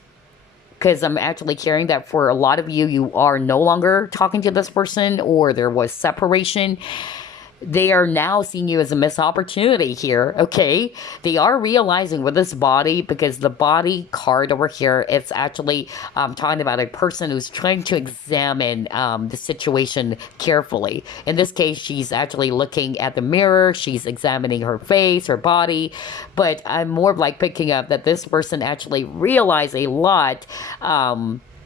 because I'm actually hearing that for a lot of you, you are no longer talking to this person or there was separation. They are now seeing you as a missed opportunity here, okay? They are realizing with this body, because the body card over here, it's actually talking about a person who's trying to examine the situation carefully. In this case, she's actually looking at the mirror, she's examining her face, her body, but I'm more of like picking up that this person actually realized a lot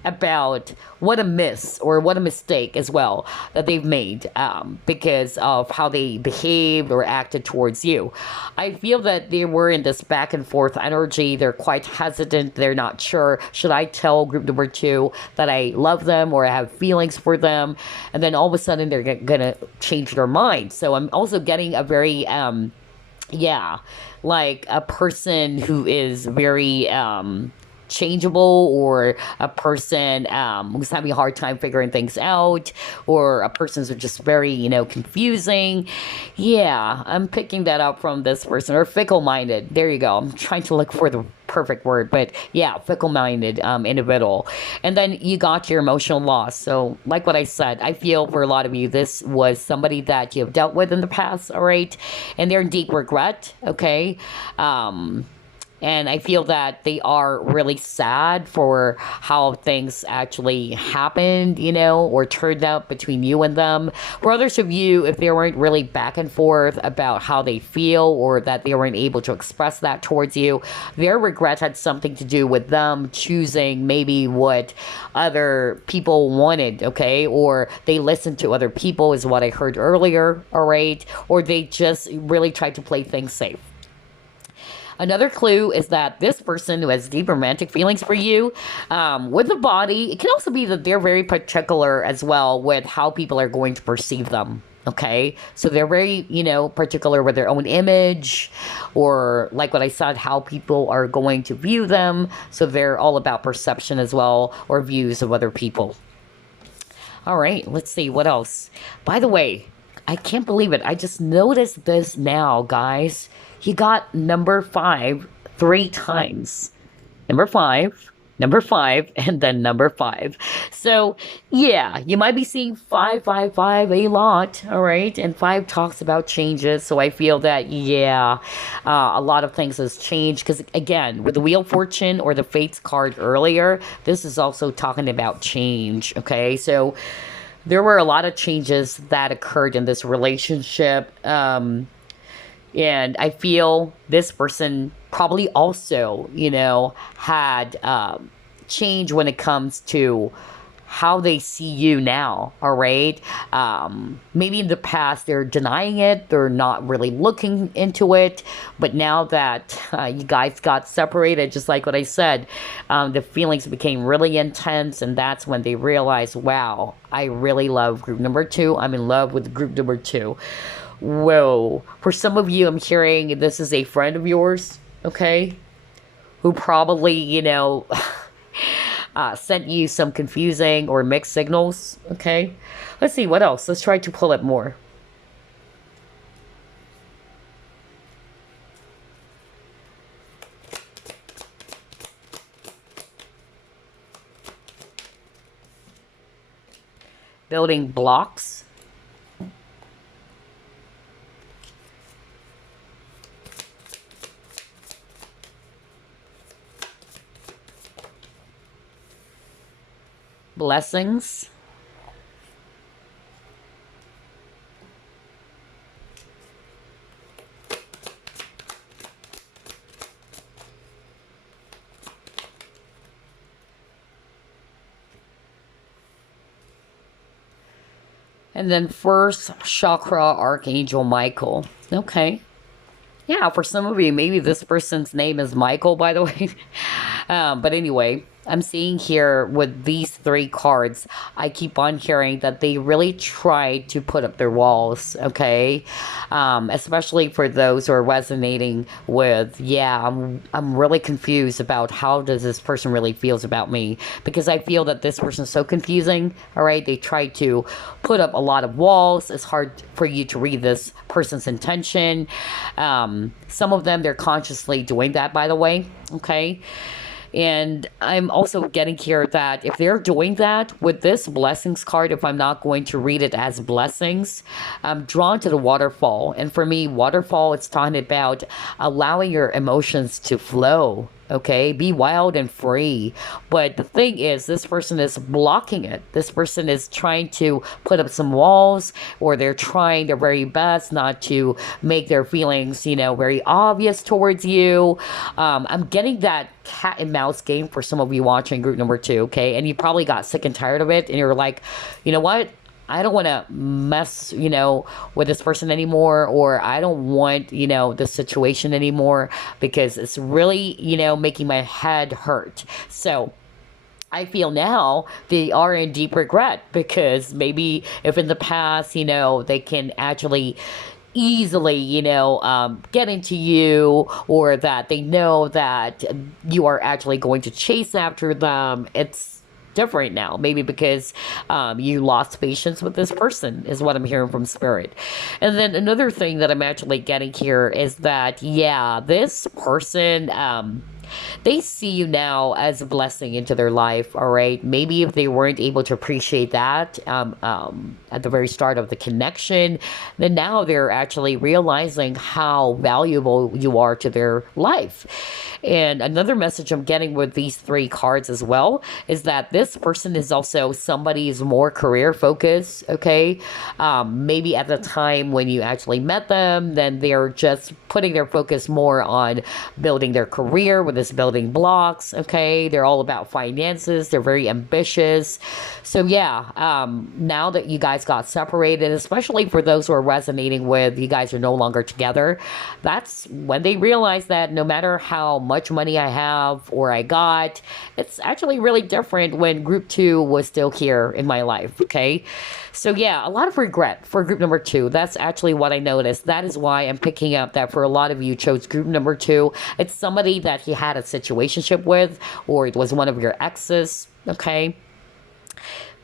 about what a miss or what a mistake as well that they've made because of how they behaved or acted towards you. I feel that they were in this back and forth energy. They're quite hesitant. They're not sure. Should I tell group number 2 that I love them or I have feelings for them? And then all of a sudden they're gonna change their mind. So I'm also getting a very yeah, like a person who is very changeable, or a person who's having a hard time figuring things out, or a person who's just very, confusing. Yeah, I'm picking that up from this person. Or fickle-minded. There you go. I'm trying to look for the perfect word, but yeah, fickle-minded individual. And then you got your emotional loss. So like what I said, I feel for a lot of you, this was somebody that you have dealt with in the past, all right? And they're in deep regret, okay? And I feel that they are really sad for how things actually happened, or turned out between you and them. For others of you, if they weren't really back and forth about how they feel or that they weren't able to express that towards you, their regret had something to do with them choosing maybe what other people wanted, okay? Or they listened to other people, is what I heard earlier, all right? Or they just really tried to play things safe. Another clue is that this person who has deep romantic feelings for you, with the body, it can also be that they're very particular as well with how people are going to perceive them. Okay, so they're very, particular with their own image, or like what I said, how people are going to view them. So they're all about perception as well, or views of other people. All right, let's see what else. By the way, I can't believe it. I just noticed this now, guys. He got number 5 3 times. Number five, and then number 5. So, yeah, you might be seeing 555 a lot, all right? And 5 talks about changes. So I feel that, yeah, a lot of things has changed. Because, again, with the Wheel of Fortune or the Fates card earlier, this is also talking about change, okay? So there were a lot of changes that occurred in this relationship. And I feel this person probably also, had change when it comes to how they see you now, all right? Maybe in the past they're denying it, they're not really looking into it, but now that you guys got separated, just like what I said, the feelings became really intense, and that's when they realized, wow, I really love group number 2. I'm in love with group number 2. Whoa. For some of you, I'm hearing this is a friend of yours, okay? Who probably, sent you some confusing or mixed signals, okay? Let's see, what else? Let's try to pull it more. Building blocks. Blessings. And then first chakra, Archangel Michael. Okay. Yeah, for some of you, maybe this person's name is Michael, by the way. But anyway, I'm seeing here with these 3 cards, I keep on hearing that they really try to put up their walls, okay? Especially for those who are resonating with, yeah, I'm really confused about how does this person really feels about me, because I feel that this person is so confusing, all right? They try to put up a lot of walls. It's hard for you to read this person's intention. Some of them, they're consciously doing that, by the way, okay? And I'm also getting here that if they're doing that with this blessings card, if I'm not going to read it as blessings, I'm drawn to the waterfall. And for me, waterfall, it's talking about allowing your emotions to flow. Okay, be wild and free. But the thing is, this person is blocking it. This person is trying to put up some walls, or they're trying their very best not to make their feelings, very obvious towards you. I'm getting that cat and mouse game for some of you watching group number 2, okay? And you probably got sick and tired of it, and you're like, you know what? I don't want to mess, with this person anymore, or I don't want, this situation anymore, because it's really, making my head hurt. So I feel now they are in deep regret, because maybe if in the past, they can actually easily, get into you, or that they know that you are actually going to chase after them. It's different now, maybe because you lost patience with this person, is what I'm hearing from spirit. And then another thing that I'm actually getting here is that, yeah, this person, They see you now as a blessing into their life, all right? Maybe if they weren't able to appreciate that at the very start of the connection, then now they're actually realizing how valuable you are to their life. And another message I'm getting with these three cards as well is that this person is also somebody's more career focused, okay? Maybe at the time when you actually met them, then they're just putting their focus more on building their career with this building blocks, okay? They're all about finances, they're very ambitious. So, yeah, now that you guys got separated, especially for those who are resonating with you guys are no longer together, that's when they realize that no matter how much money I have or I got, it's actually really different when group two was still here in my life, okay? So yeah, a lot of regret for group number two. That's actually what I noticed. That is why I'm picking up that for a lot of you chose group number two. It's somebody that you had a situationship with, or it was one of your exes, okay?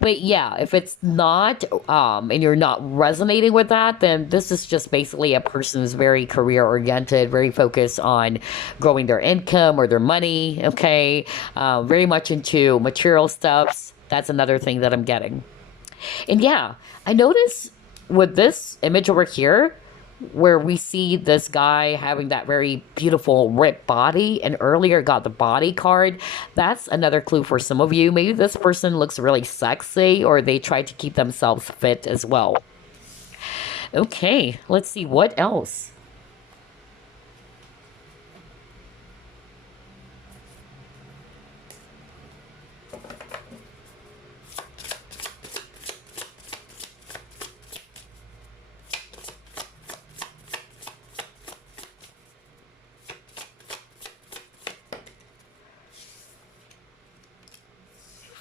But yeah, if it's not, and you're not resonating with that, then this is just basically a person who's very career oriented, very focused on growing their income or their money, okay? Very much into material stuffs. That's another thing that I'm getting. And yeah, I notice with this image over here, where we see this guy having that very beautiful ripped body and earlier got the body card, that's another clue for some of you. Maybe this person looks really sexy or they try to keep themselves fit as well. Okay, let's see what else.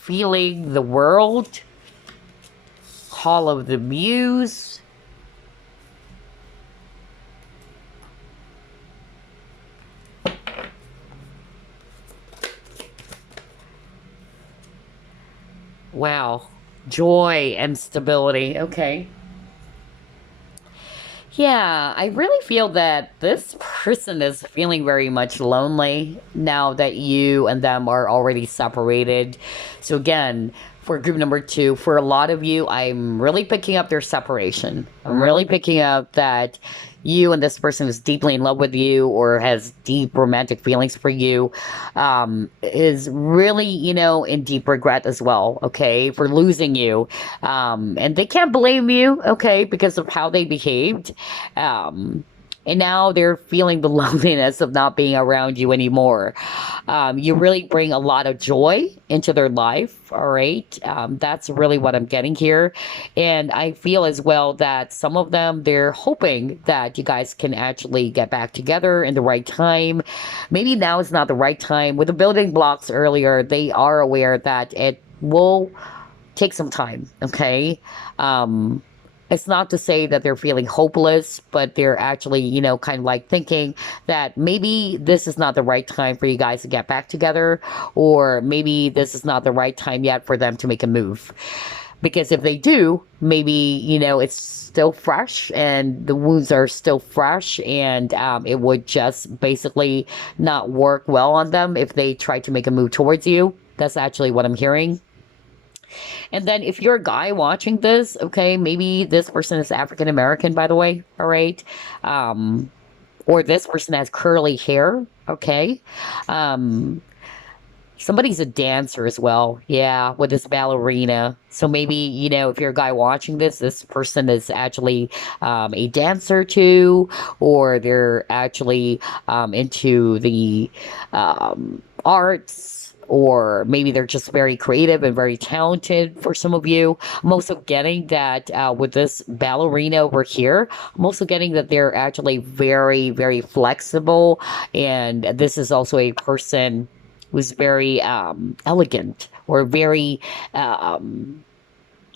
Feeling the world, Hall of the Muse. Wow, joy and stability. Okay. Yeah, I really feel that this person is feeling very much lonely now that you and them are already separated. So, again, for group number two, for a lot of you, I'm really picking up their separation. I'm really picking up that you and this person is deeply in love with you or has deep romantic feelings for you, is really, in deep regret as well, okay, for losing you. And they can't blame you, okay, because of how they behaved. Um, and now they're feeling the loneliness of not being around you anymore. You really bring a lot of joy into their life, all right? That's really what I'm getting here. And I feel as well that some of them, they're hoping that you guys can actually get back together in the right time. Maybe now is not the right time. With the building blocks earlier, they are aware that it will take some time, okay? It's not to say that they're feeling hopeless, but they're actually, kind of like thinking that maybe this is not the right time for you guys to get back together, or maybe this is not the right time yet for them to make a move. Because if they do, maybe, it's still fresh and the wounds are still fresh, and it would just basically not work well on them if they try to make a move towards you. That's actually what I'm hearing. And then if you're a guy watching this, okay, maybe this person is African American, by the way, all right? Um, or this person has curly hair, okay? Um, Somebody's a dancer as well, yeah, with this ballerina. So maybe, if you're a guy watching this, this person is actually a dancer too, or they're actually into the arts, or maybe they're just very creative and very talented for some of you. I'm also getting that with this ballerina over here, I'm also getting that they're actually very, very flexible. And this is also a person who's very elegant or very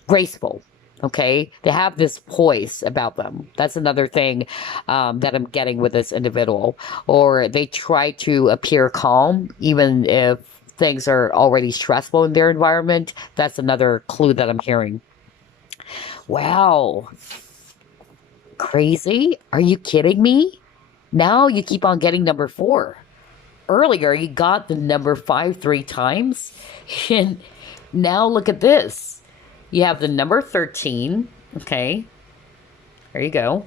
graceful. Okay, they have this poise about them. That's another thing that I'm getting with this individual. Or they try to appear calm, even if things are already stressful in their environment. That's another clue that I'm hearing. Wow, crazy? Are you kidding me? Now you keep on getting number four. earlier you got the number 5 3 times. And now look at this. You have the number 13. Okay. There you go.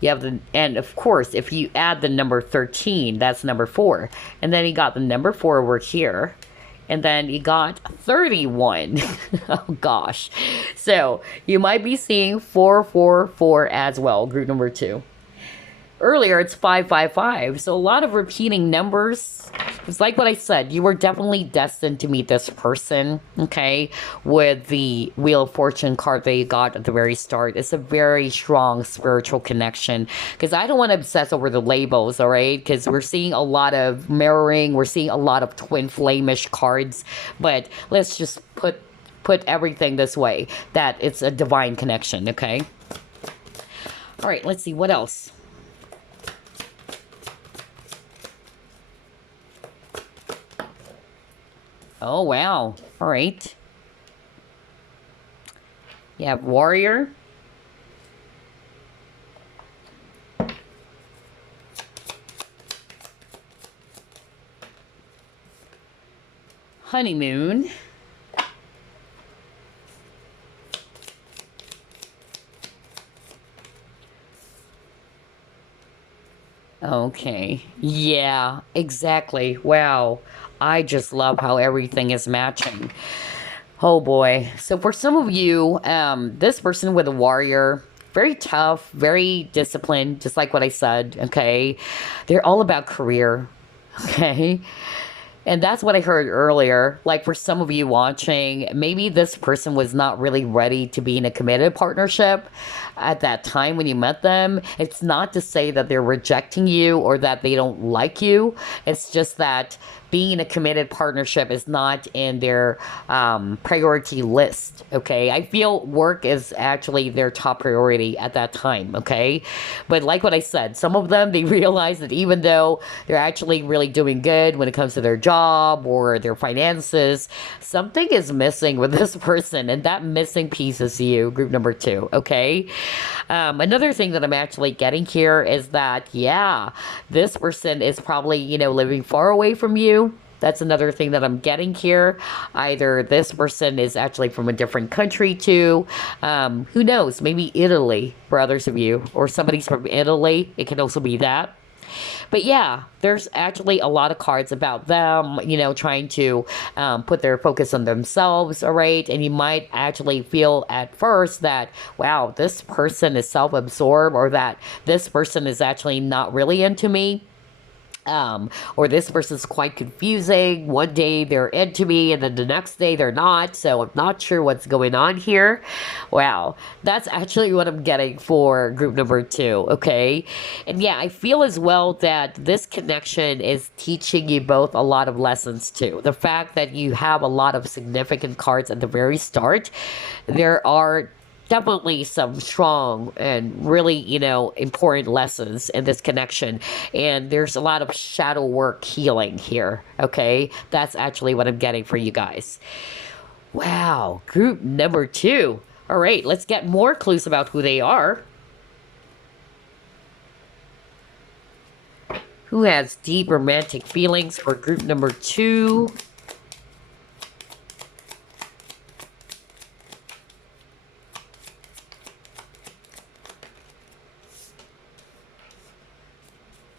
You have the, and of course, if you add the number 13, that's number 4. And then you got the number 4 over here. And then you got 31. Oh gosh. So you might be seeing 444 as well, group number 2. Earlier, it's 555. So a lot of repeating numbers. It's like what I said. You were definitely destined to meet this person, okay? With the Wheel of Fortune card that you got at the very start. It's a very strong spiritual connection. Because I don't want to obsess over the labels, all right? Because we're seeing a lot of mirroring. We're seeing a lot of twin flame-ish cards. But let's just put everything this way. That it's a divine connection, okay? All right, let's see. What else? Oh, wow. All right. You have Warrior. Honeymoon. Okay. Yeah, exactly. Wow. I just love how everything is matching. Oh boy. So for some of you, this person with a warrior, very tough, very disciplined, just like what I said, okay? They're all about career, okay? And that's what I heard earlier. Like for some of you watching, maybe this person was not really ready to be in a committed partnership at that time when you met them. It's not to say that they're rejecting you or that they don't like you. It's just that being in a committed partnership is not in their priority list, okay? I feel work is actually their top priority at that time, okay? But like what I said, some of them, they realize that even though they're actually really doing good when it comes to their job or their finances, something is missing with this person, and that missing piece is you, group number 2, okay? Another thing that I'm actually getting here is that, yeah, this person is probably, you know, living far away from you. That's another thing that I'm getting here. Either this person is actually from a different country too. Who knows? Maybe Italy for others of you. Or somebody's from Italy. It can also be that. But yeah, there's actually a lot of cards about them, you know, trying to put their focus on themselves, all right? And you might actually feel at first that, wow, this person is self-absorbed, or that this person is actually not really into me. Or this person's quite confusing. One day they're into me and then the next day they're not, so I'm not sure what's going on here. Wow, that's actually what I'm getting for group number 2, okay? And yeah, I feel as well that this connection is teaching you both a lot of lessons too. The fact that you have a lot of significant cards at the very start, there are definitely some strong and really, you know, important lessons in this connection. And there's a lot of shadow work healing here, okay? That's actually what I'm getting for you guys. Wow, group number 2. All right, let's get more clues about who they are. Who has deep romantic feelings for group number 2?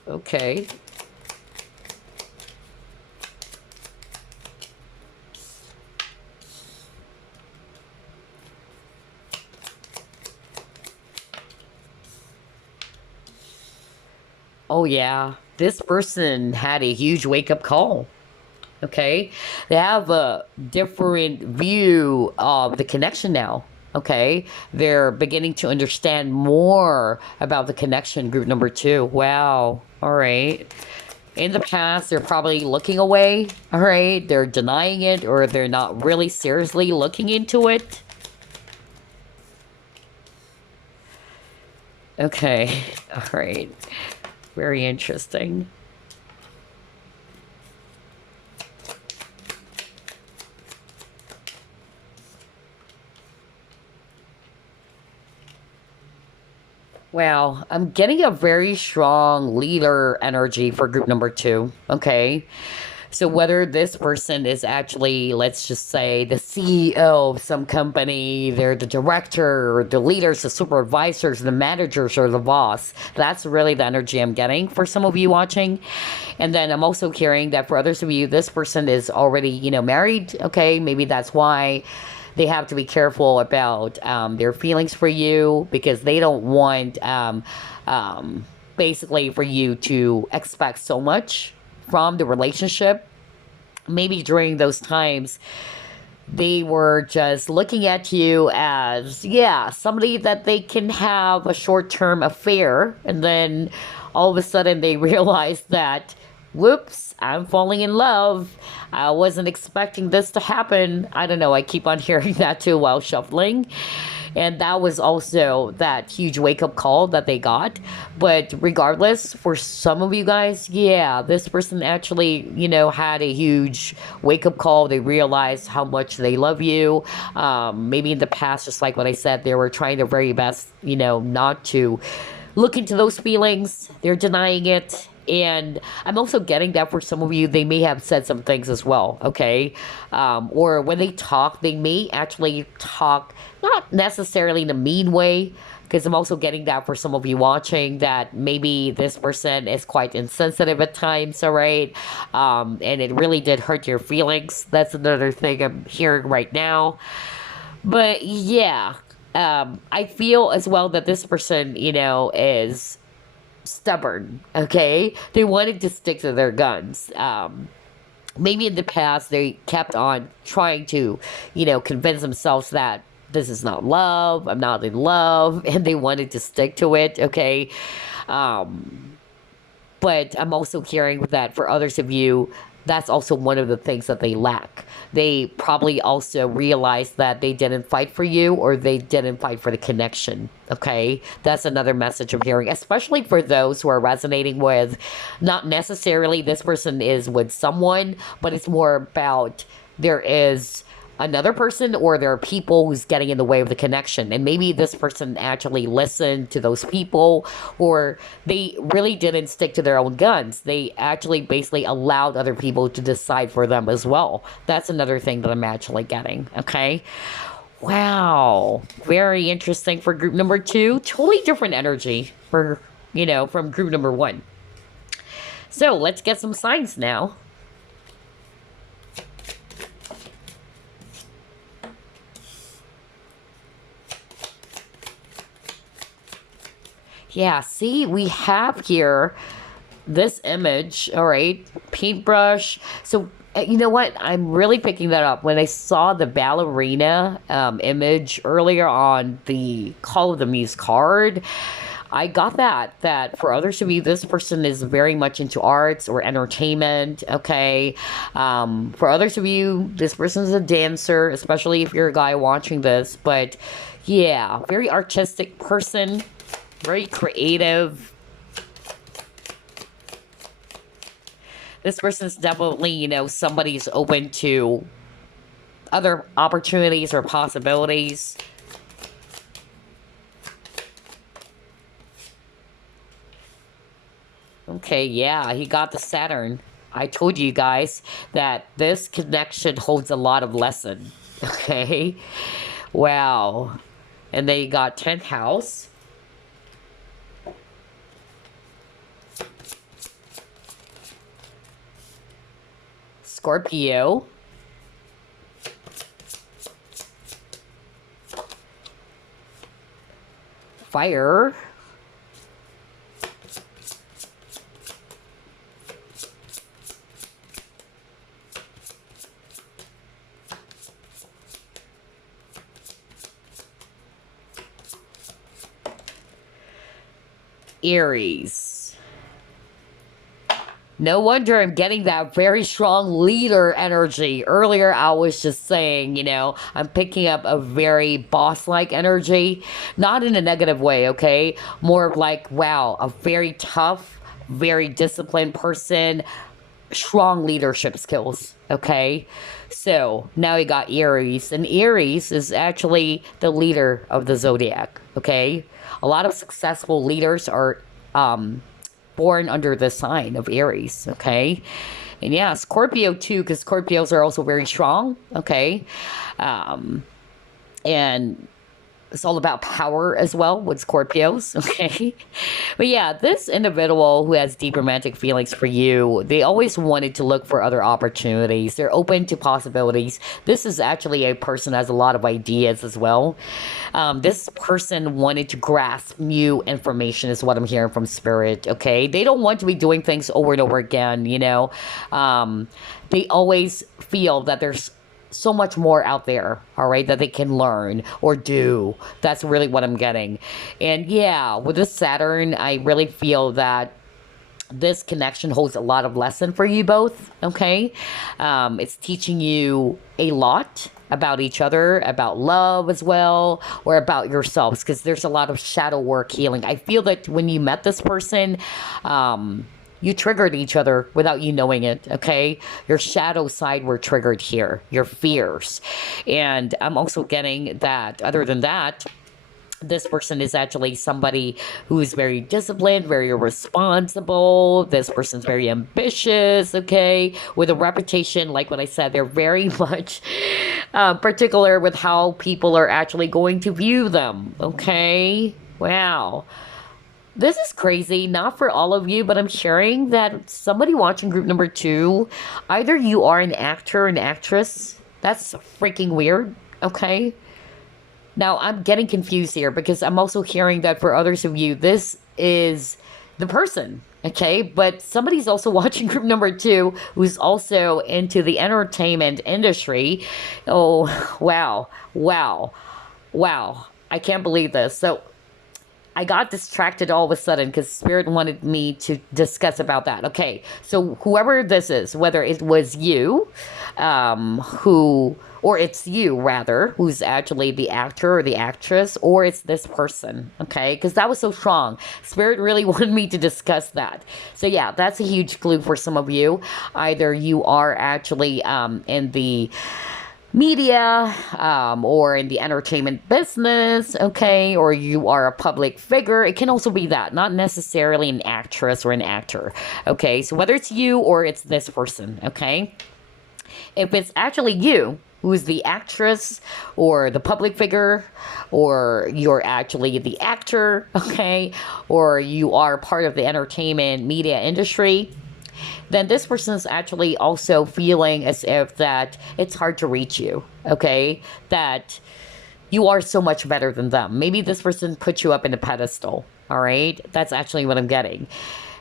Okay. Oh yeah, this person had a huge wake-up call. Okay, they have a different view of the connection now. Okay, they're beginning to understand more about the connection, group number 2. Wow. All right. In the past, they're probably looking away. All right, they're denying it, or they're not really seriously looking into it. Okay. All right. Very interesting. Well, I'm getting a very strong leader energy for group number two. Okay. So whether this person is actually, let's just say, the CEO of some company, they're the director, or the leaders, the supervisors, the managers, or the boss, that's really the energy I'm getting for some of you watching. And then I'm also hearing that for others of you, this person is already, married. Okay, maybe that's why they have to be careful about their feelings for you because they don't want basically for you to expect so much from the relationship. Maybe during those times, they were just looking at you as, yeah, somebody that they can have a short term affair. And then all of a sudden they realize that, whoops, I'm falling in love. I wasn't expecting this to happen. I don't know. I keep on hearing that too while shuffling. And that was also that huge wake up call that they got. But regardless, for some of you guys, yeah, this person actually, had a huge wake up call. They realized how much they love you. Maybe in the past, just like what I said, they were trying their very best, not to look into those feelings. They're denying it. And I'm also getting that for some of you, they may have said some things as well, okay? Or when they talk, they may actually talk not necessarily in a mean way, because I'm also getting that for some of you watching that maybe this person is quite insensitive at times, all right? And it really did hurt your feelings. That's another thing I'm hearing right now. But yeah, I feel as well that this person, is stubborn, okay? They wanted to stick to their guns. Maybe in the past they kept on trying to, convince themselves that this is not love, I'm not in love, and they wanted to stick to it, okay? But I'm also hearing that for others of you, that's also one of the things that they lack. They probably also realized that they didn't fight for you or they didn't fight for the connection. Okay? That's another message I'm hearing, especially for those who are resonating with not necessarily this person is with someone, but it's more about there is another person or there are people who's getting in the way of the connection, and maybe this person actually listened to those people or they really didn't stick to their own guns. They actually basically allowed other people to decide for them as well. That's another thing that I'm actually getting. Okay, wow, very interesting for group number two. Totally different energy for from group number one. So let's get some signs now. Yeah, see, we have here this image, all right, paintbrush. So, you know what? I'm really picking that up. When I saw the ballerina image earlier on the Call of the Muse card, I got that for others of you, this person is very much into arts or entertainment, okay? For others of you, this person is a dancer, especially if you're a guy watching this. But, yeah, very artistic person. Very creative. This person's definitely, somebody's open to other opportunities or possibilities. Okay, yeah, he got the Saturn. I told you guys that this connection holds a lot of lesson. Okay? Wow. And then you got 10th house. Scorpio. Fire. Aries. No wonder I'm getting that very strong leader energy. Earlier, I was just saying, I'm picking up a very boss-like energy. Not in a negative way, okay? More of like, wow, a very tough, very disciplined person. strong leadership skills. Okay, so now we got Aries, and Aries is actually the leader of the zodiac. Okay, a lot of successful leaders are born under the sign of Aries. Okay, and yeah, Scorpio too, because Scorpios are also very strong. Okay, and it's all about power as well with Scorpios, okay? But yeah, this individual who has deep romantic feelings for you, they always wanted to look for other opportunities. They're open to possibilities. This is actually a person that has a lot of ideas as well. This person wanted to grasp new information, is what I'm hearing from Spirit, okay? They don't want to be doing things over and over again, you know? They always feel that there's so much more out there, all right, that they can learn or do. That's really what I'm getting. And yeah, with this Saturn, I really feel that this connection holds a lot of lesson for you both, okay? It's teaching you a lot about each other, about love as well, or about yourselves, because there's a lot of shadow work healing. I feel that when you met this person, you triggered each other without you knowing it, okay? Your shadow side were triggered here, your fears. And I'm also getting that, other than that, this person is actually somebody who is very disciplined, very responsible. This person's very ambitious, okay? With a reputation, like what I said, they're very much particular with how people are actually going to view them, okay? Wow. This is crazy, not for all of you, but I'm sharing that somebody watching group number 2, either you are an actor, an actress. That's freaking weird, okay? Now, I'm getting confused here because I'm also hearing that for others of you, this is the person, okay? But somebody's also watching group number 2 who's also into the entertainment industry. Oh, wow, wow, wow. I can't believe this. So, I got distracted all of a sudden because Spirit wanted me to discuss about that. Okay, so whoever this is, whether it was you, or it's you rather, who's actually the actor or the actress, or it's this person, okay? Because that was so strong. Spirit really wanted me to discuss that. So yeah, that's a huge clue for some of you. Either you are actually in the media, or in the entertainment business, okay, or you are a public figure. It can also be that, not necessarily an actress or an actor, okay? So whether it's you or it's this person, okay? If it's actually you who's the actress or the public figure, or you're actually the actor, okay, or you are part of the entertainment media industry, then this person is actually also feeling as if that it's hard to reach you, okay? That you are so much better than them. Maybe this person put you up in a pedestal, all right? That's actually what I'm getting.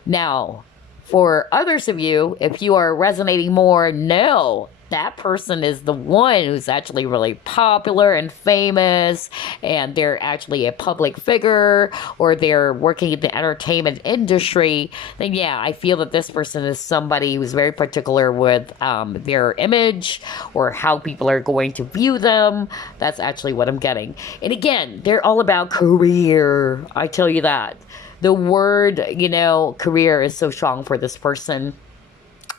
Now, for others of you, if you are resonating more, no, that person is the one who's actually really popular and famous, and they're actually a public figure, or they're working in the entertainment industry, then yeah, I feel that this person is somebody who's very particular with their image or how people are going to view them. That's actually what I'm getting. And again, they're all about career. I tell you that. The word, career is so strong for this person.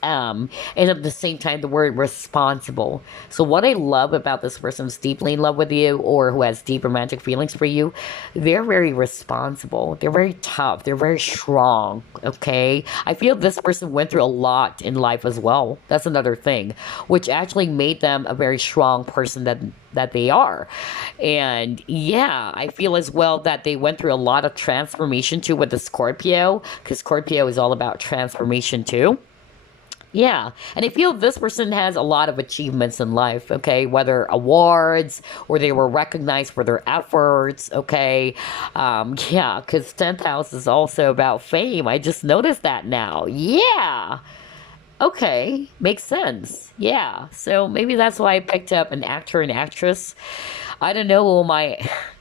And at the same time, the word responsible. So what I love about this person who's deeply in love with you or who has deep romantic feelings for you, they're very responsible. They're very tough. They're very strong, okay? I feel this person went through a lot in life as well. That's another thing, which actually made them a very strong person that they are. And yeah, I feel as well that they went through a lot of transformation too with the Scorpio, because Scorpio is all about transformation too. Yeah, and I feel this person has a lot of achievements in life, okay? Whether awards or they were recognized for their efforts, okay? Yeah, because 10th house is also about fame. I just noticed that now. Yeah. Okay, makes sense. Yeah, so maybe that's why I picked up an actor and actress. I don't know my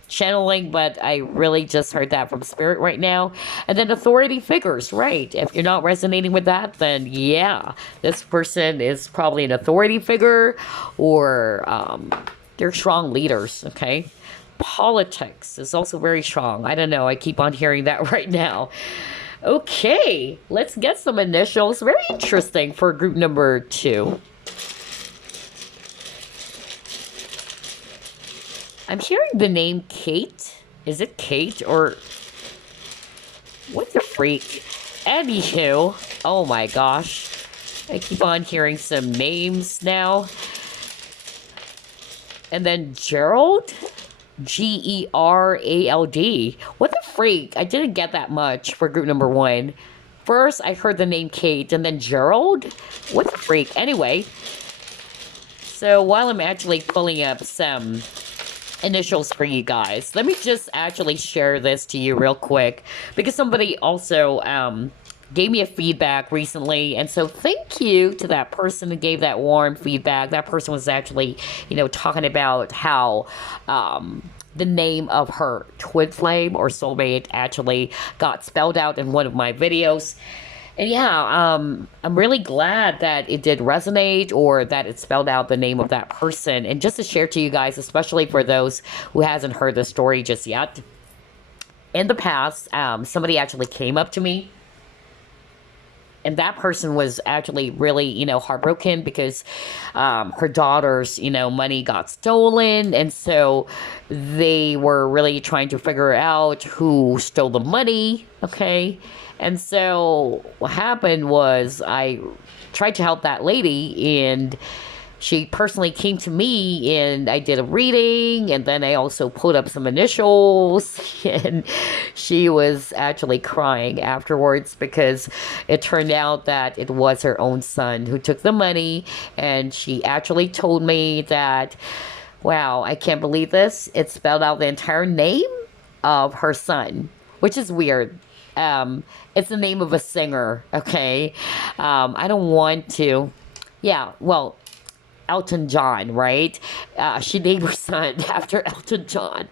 channeling, but I really just heard that from Spirit right now. And then authority figures, right? If you're not resonating with that, then yeah, this person is probably an authority figure, or they're strong leaders, okay? Politics is also very strong. I don't know, I keep on hearing that right now. Okay, let's get some initials. Very interesting for group number 2. I'm hearing the name Kate. Is it Kate or what the freak? Anywho, oh my gosh. I keep on hearing some names now. And then Gerald? Gerald. What the freak? I didn't get that much for group number 1. First, I heard the name Kate, and then Gerald? What the freak? Anyway, so while I'm actually pulling up some initials for you guys, let me just actually share this to you real quick, because somebody also gave me a feedback recently, and so thank you to that person who gave that warm feedback. That person was actually, talking about how the name of her twin flame or soulmate actually got spelled out in one of my videos. And yeah, I'm really glad that it did resonate, or that it spelled out the name of that person. And just to share to you guys, especially for those who hasn't heard the story just yet, in the past, somebody actually came up to me, and that person was actually really, heartbroken because her daughter's, money got stolen. And so they were really trying to figure out who stole the money, okay? And so what happened was I tried to help that lady, and she personally came to me, and I did a reading, and then I also put up some initials, and she was actually crying afterwards because it turned out that it was her own son who took the money. And she actually told me that, wow, I can't believe this. It spelled out the entire name of her son, which is weird. It's the name of a singer, okay? I don't want to, yeah, well, Elton John, right? She named her son after Elton John.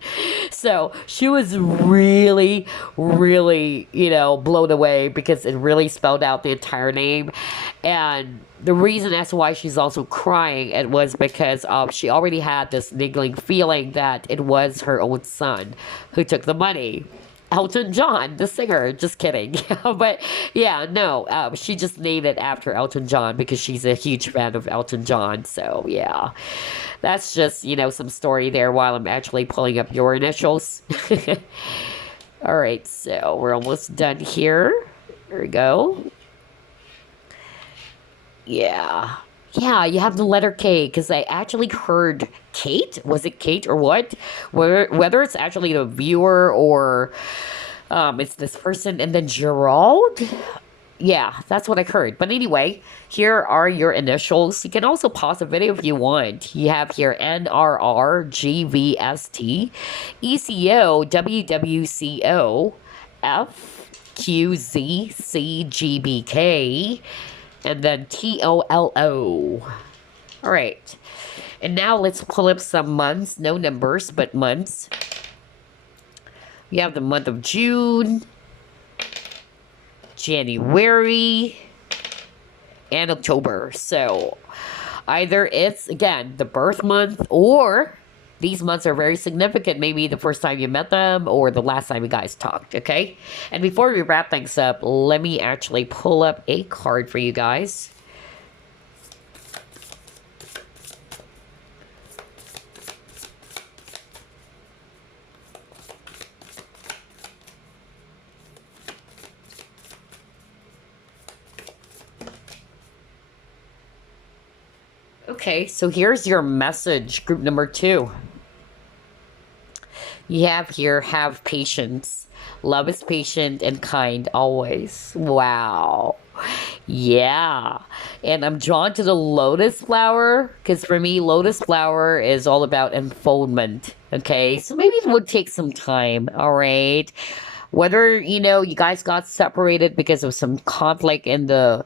So she was really, really, blown away because it really spelled out the entire name. And the reason as to why she's also crying, it was because she already had this niggling feeling that it was her own son who took the money. Elton John, the singer. Just kidding. But yeah, no, she just named it after Elton John because she's a huge fan of Elton John. So yeah, that's just, some story there while I'm actually pulling up your initials. All right, so we're almost done here. There we go. Yeah. Yeah, you have the letter K, because I actually heard Kate. Was it Kate or what? Whether it's actually the viewer or it's this person. And then Gerald? Yeah, that's what I heard. But anyway, here are your initials. You can also pause the video if you want. You have here NRR, GVST, ECO, WWCO, FQZCGBK, and then TOLO. All right. And now let's pull up some months. No numbers, but months. We have the month of June, January, and October. So either it's, again, the birth month, or these months are very significant. Maybe the first time you met them or the last time you guys talked, okay? And before we wrap things up, let me actually pull up a card for you guys. Okay, so here's your message, group number 2. You have here, have patience. Love is patient and kind always. Wow. Yeah. And I'm drawn to the lotus flower, because for me, lotus flower is all about unfoldment. Okay, so maybe it would take some time, all right? Whether, you guys got separated because of some conflict in the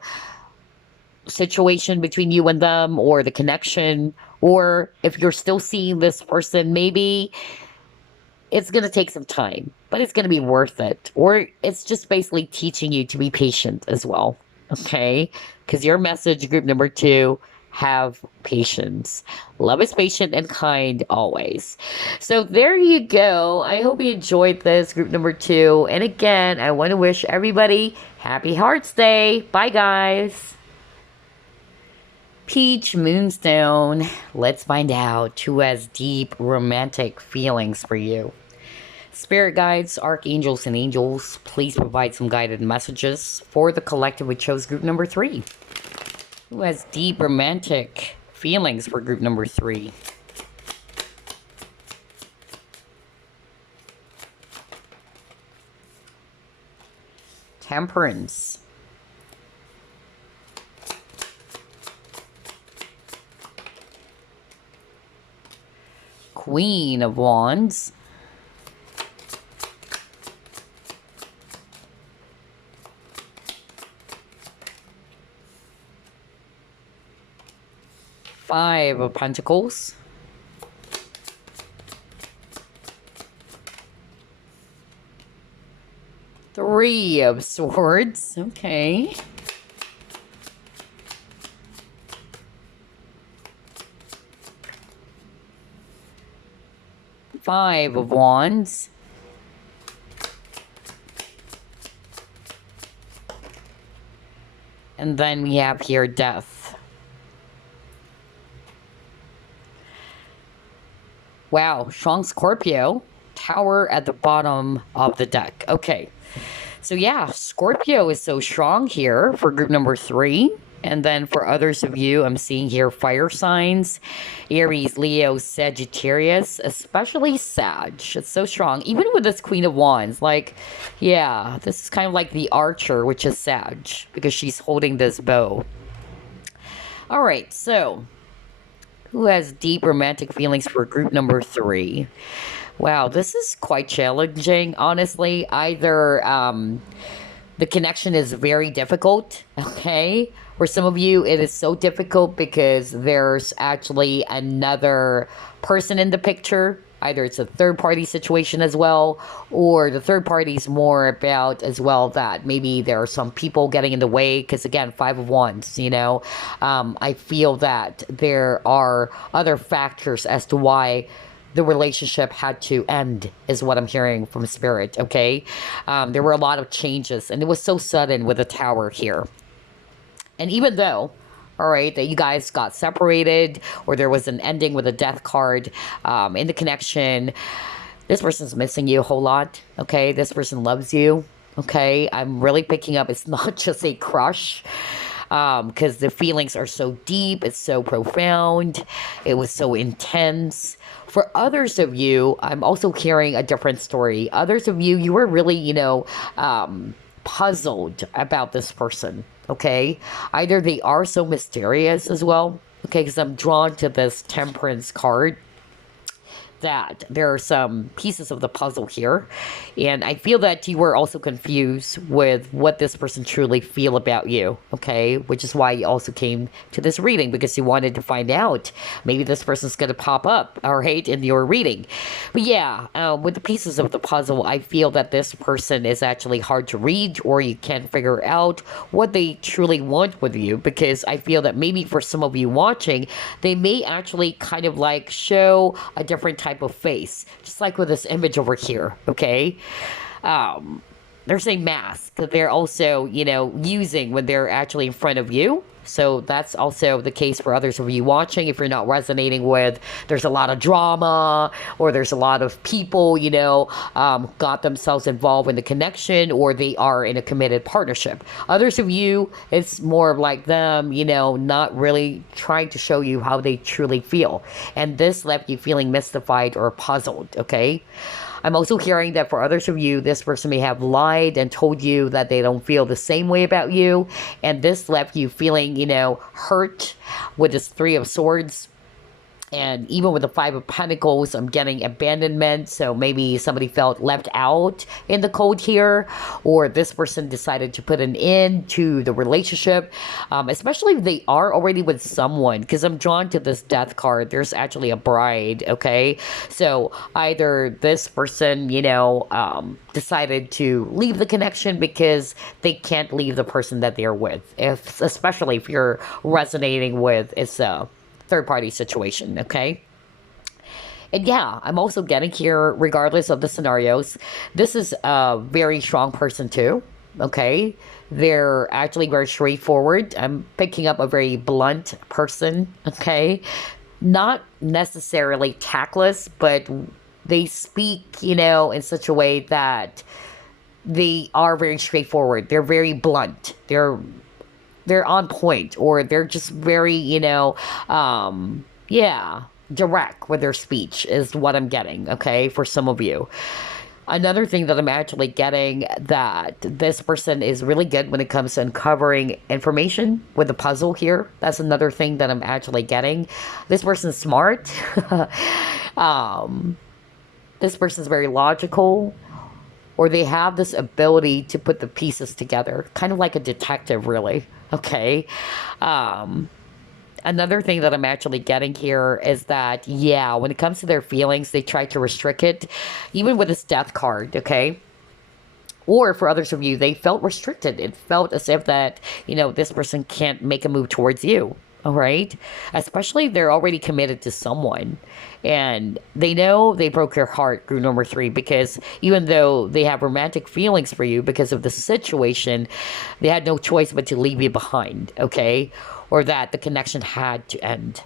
situation between you and them, or the connection, or if you're still seeing this person, maybe it's going to take some time, but it's going to be worth it. Or it's just basically teaching you to be patient as well, okay? Because your message, group number 2, have patience. Love is patient and kind always. So there you go. I hope you enjoyed this group number 2. And again, I want to wish everybody Happy Hearts Day. Bye, guys. Peach Moonstone. Let's find out who has deep romantic feelings for you. Spirit guides, archangels, and angels, please provide some guided messages for the collective we chose group number 3. Who has deep romantic feelings for group number 3? Temperance. Queen of Wands. Five of Pentacles. Three of Swords. Okay. Five of Wands. And then we have here Death. Wow, strong Scorpio. Tower at the bottom of the deck. Okay. So yeah, Scorpio is so strong here for group number 3. And then for others of you, I'm seeing here fire signs. Aries, Leo, Sagittarius, especially Sag. It's so strong. Even with this Queen of Wands, like, yeah, this is kind of like the Archer, which is Sag, because she's holding this bow. All right, so who has deep romantic feelings for group number 3? Wow, this is quite challenging, honestly. Either the connection is very difficult, okay? For some of you, it is so difficult because there's actually another person in the picture. Either it's a third-party situation as well, or the third party is more about as well that maybe there are some people getting in the way. Because again, 5 of Wands, you know, I feel that there are other factors as to why the relationship had to end, is what I'm hearing from Spirit, okay? There were a lot of changes, and it was so sudden with the Tower here. And even though, all right, that you guys got separated, or there was an ending with a Death card in the connection, this person's missing you a whole lot, okay? This person loves you, okay? I'm really picking up it's not just a crush, because the feelings are so deep, it's so profound, it was so intense. For others of you, I'm also hearing a different story. Others of you, you were really, you know, puzzled about this person, okay? Either they are so mysterious as well, okay, because I'm drawn to this Temperance card, that there are some pieces of the puzzle here, and I feel that you were also confused with what this person truly feel about you, okay, which is why you also came to this reading, because you wanted to find out maybe this person's gonna pop up, all right, in your reading. But yeah, with the pieces of the puzzle, I feel that this person is actually hard to read, or you can't figure out what they truly want with you, because I feel that maybe for some of you watching, they may actually kind of like show a different type of face, just like with this image over here, okay? There's a mask that they're also, you know, using when they're actually in front of you. So that's also the case for others of you watching. If you're not resonating with, there's a lot of drama, or there's a lot of people, you know, got themselves involved in the connection, or they are in a committed partnership. Others of you, it's more like them, you know, not really trying to show you how they truly feel. And this left you feeling mystified or puzzled, okay? I'm also hearing that for others of you, this person may have lied and told you that they don't feel the same way about you. And this left you feeling, you know, hurt with this 3 of Swords. And even with the Five of Pentacles, I'm getting abandonment. So maybe somebody felt left out in the cold here, or this person decided to put an end to the relationship, especially if they are already with someone. Because I'm drawn to this Death card. There's actually a bride, okay? So either this person, decided to leave the connection because they can't leave the person that they're with. Especially if you're resonating with it's a third party situation, okay? And yeah, I'm also getting here, regardless of the scenarios, this is a very strong person too, okay? They're actually very straightforward. I'm picking up a very blunt person, okay? Not necessarily tactless, but they speak, in such a way that they are very straightforward. They're very blunt. They're on point, or they're just very, direct with their speech is what I'm getting, okay, for some of you. Another thing that I'm actually getting, that this person is really good when it comes to uncovering information with the puzzle here. That's another thing that I'm actually getting. This person's smart. This person's very logical, or they have this ability to put the pieces together, kind of like a detective, really. Okay. Another thing that I'm actually getting here is that, yeah, when it comes to their feelings, they try to restrict it, even with this Death card, okay? Or for others of you, they felt restricted. It felt as if that, this person can't make a move towards you. All right. Especially if they're already committed to someone and they know they broke your heart, group number 3, because even though they have romantic feelings for you because of the situation, they had no choice but to leave you behind. Okay. Or that the connection had to end.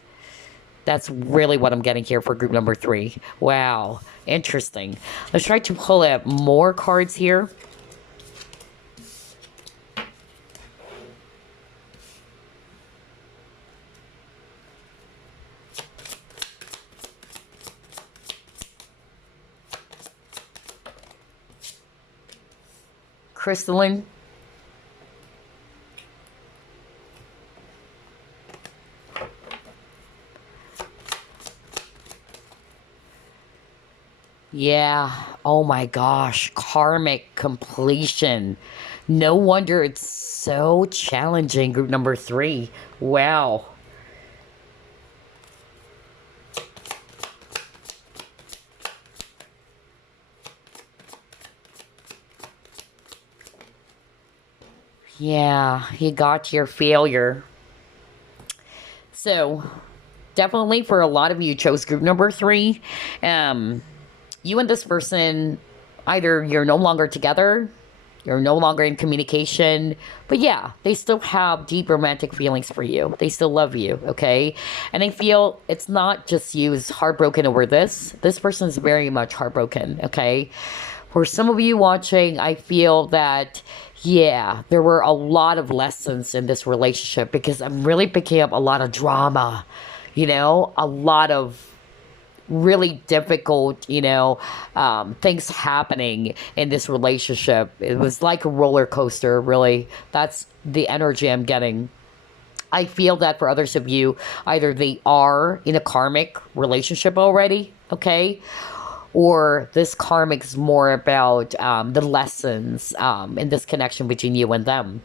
That's really what I'm getting here for group number 3. Wow. Interesting. Let's try to pull out more cards here. Crystalline. Yeah. Oh my gosh. Karmic completion. No wonder it's so challenging, group number 3. Wow. Yeah, you got your failure. So, definitely for a lot of you chose group number 3. You and this person, either you're no longer together, you're no longer in communication, but yeah, they still have deep romantic feelings for you. They still love you, okay? And I feel it's not just you who's heartbroken over this. This person's very much heartbroken, okay? For some of you watching, I feel that, yeah, there were a lot of lessons in this relationship because I'm really picking up a lot of drama, a lot of really difficult, things happening in this relationship. It was like a roller coaster, really. That's the energy I'm getting. I feel that for others of you, either they are in a karmic relationship already, okay? Or this karmic is more about the lessons in this connection between you and them.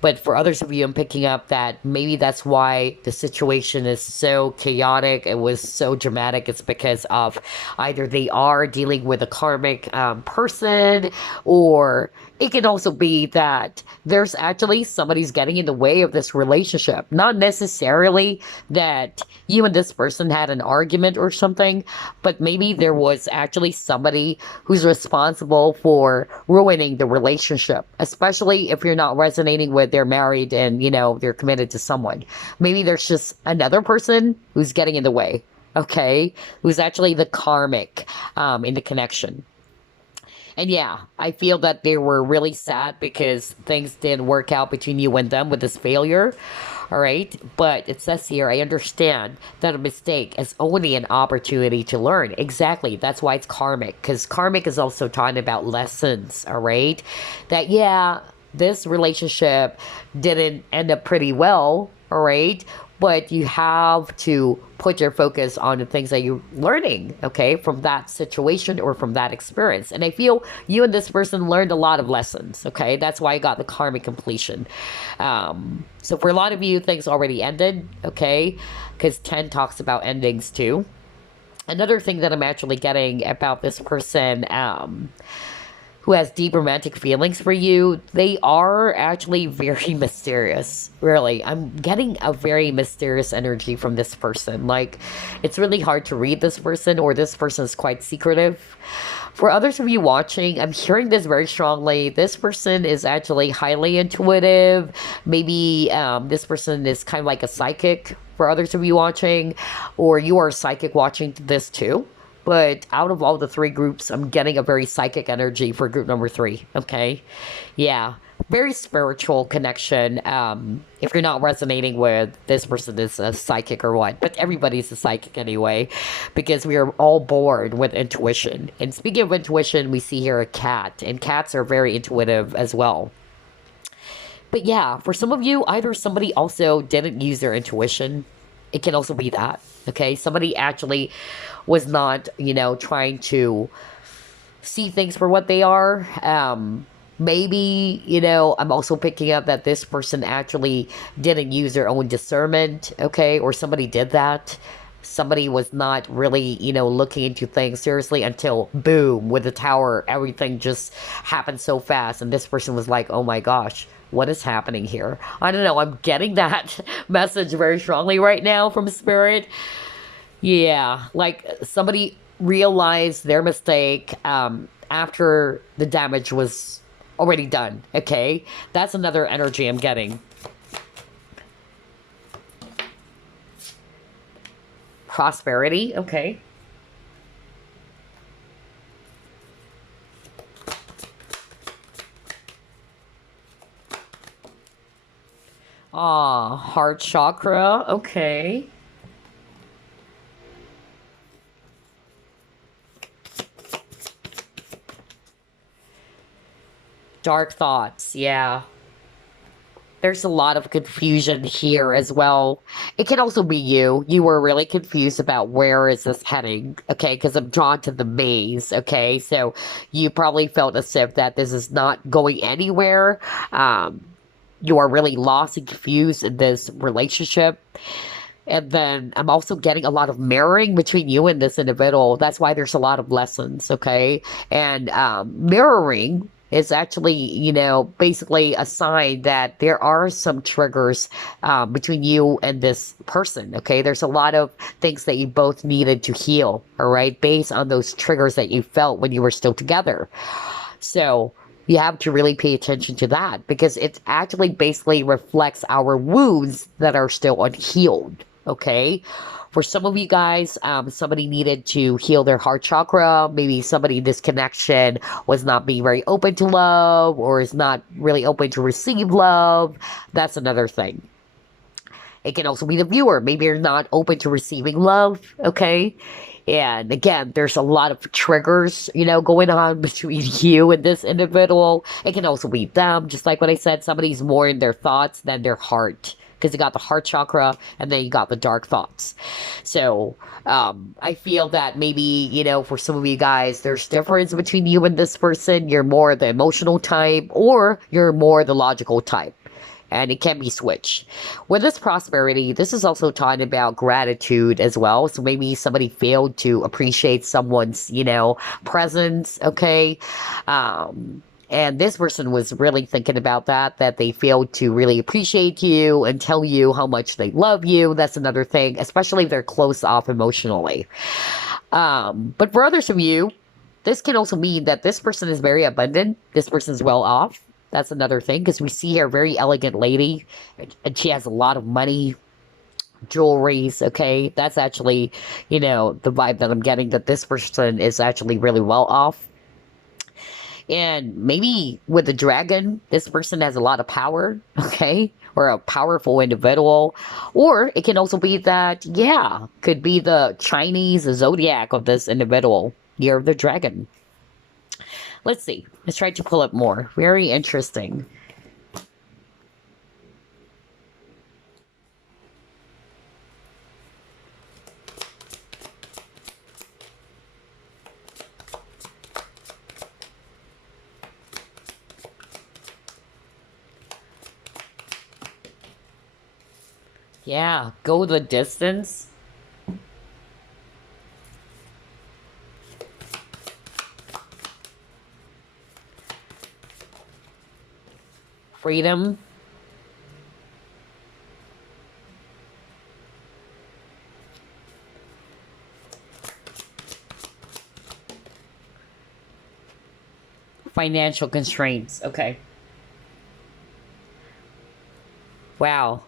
But for others of you, I'm picking up that maybe that's why the situation is so chaotic. It was so dramatic. It's because of either they are dealing with a karmic person, or it can also be that there's actually somebody's getting in the way of this relationship. Not necessarily that you and this person had an argument or something, but maybe there was actually somebody who's responsible for ruining the relationship, especially if you're not resonating with they're married and, they're committed to someone. Maybe there's just another person who's getting in the way, okay? Who's actually the karmic in the connection. And yeah, I feel that they were really sad because things didn't work out between you and them with this failure. All right. But it says here, I understand that a mistake is only an opportunity to learn. Exactly. That's why it's karmic, because karmic is also talking about lessons. All right. That, yeah, this relationship didn't end up pretty well. All right. but you have to put your focus on the things that you're learning, okay, from that situation or from that experience. And I feel you and this person learned a lot of lessons, okay? That's why I got the karmic completion. So for a lot of you, things already ended, okay? Because 10 talks about endings too. Another thing that I'm actually getting about this person, who has deep romantic feelings for you, they are actually very mysterious. Really, I'm getting a very mysterious energy from this person. Like, it's really hard to read this person, or this person is quite secretive. For others of you watching, I'm hearing this very strongly. This person is actually highly intuitive. Maybe this person is kind of like a psychic for others of you watching, or you are a psychic watching this too. But out of all the three groups, I'm getting a very psychic energy for group number 3. Okay. Yeah. Very spiritual connection. If you're not resonating with this person is a psychic or what, but everybody's a psychic anyway, because we are all born with intuition. And speaking of intuition, we see here a cat, and cats are very intuitive as well. But yeah, for some of you, either somebody also didn't use their intuition. It can also be that. Okay. Somebody actually was not, trying to see things for what they are. Maybe, I'm also picking up that this person actually didn't use their own discernment. Okay. Or somebody did that. Somebody was not really, looking into things seriously until boom, with the tower, everything just happened so fast. And this person was like, oh my gosh, what is happening here? I don't know. I'm getting that message very strongly right now from Spirit. Yeah, like somebody realized their mistake after the damage was already done. Okay, that's another energy I'm getting. Prosperity. Okay. Ah, heart chakra. Okay. Dark thoughts. Yeah. There's a lot of confusion here as well. It can also be you. You were really confused about where is this heading, okay? Because I'm drawn to the maze, okay? So you probably felt as if that this is not going anywhere. You are really lost and confused in this relationship. And then I'm also getting a lot of mirroring between you and this individual. That's why there's a lot of lessons, okay? And mirroring is actually, basically a sign that there are some triggers between you and this person, okay? There's a lot of things that you both needed to heal, all right? Based on those triggers that you felt when you were still together. So you have to really pay attention to that, because it actually basically reflects our wounds that are still unhealed. Okay. For some of you guys, somebody needed to heal their heart chakra. Maybe somebody in this connection was not being very open to love, or is not really open to receive love. That's another thing. It can also be the viewer. Maybe you're not open to receiving love. Okay. And again, there's a lot of triggers, going on between you and this individual. It can also be them. Just like what I said, somebody's more in their thoughts than their heart. Because you got the heart chakra, and then you got the dark thoughts. So I feel that maybe, for some of you guys, there's difference between you and this person. You're more the emotional type, or you're more the logical type. And it can be switched. With this prosperity, this is also talking about gratitude as well. So maybe somebody failed to appreciate someone's, presence, okay? And this person was really thinking about that they failed to really appreciate you and tell you how much they love you. That's another thing, especially if they're close off emotionally. But for others of you, this can also mean that this person is very abundant. This person is well off. That's another thing, because we see her very elegant lady, and she has a lot of money, jewelries, okay? That's actually, the vibe that I'm getting, that this person is actually really well off. And maybe with the dragon, this person has a lot of power, okay? Or a powerful individual. Or it can also be that, could be the Chinese zodiac of this individual, year of the dragon. Let's see. Let's try to pull up more. Very interesting. Yeah, go the distance. Freedom. Financial constraints. Okay. Wow.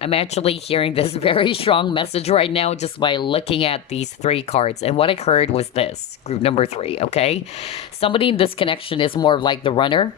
I'm actually hearing this very strong message right now just by looking at these three cards. And what I heard was this group number three, okay? Somebody in this connection is more like the runner,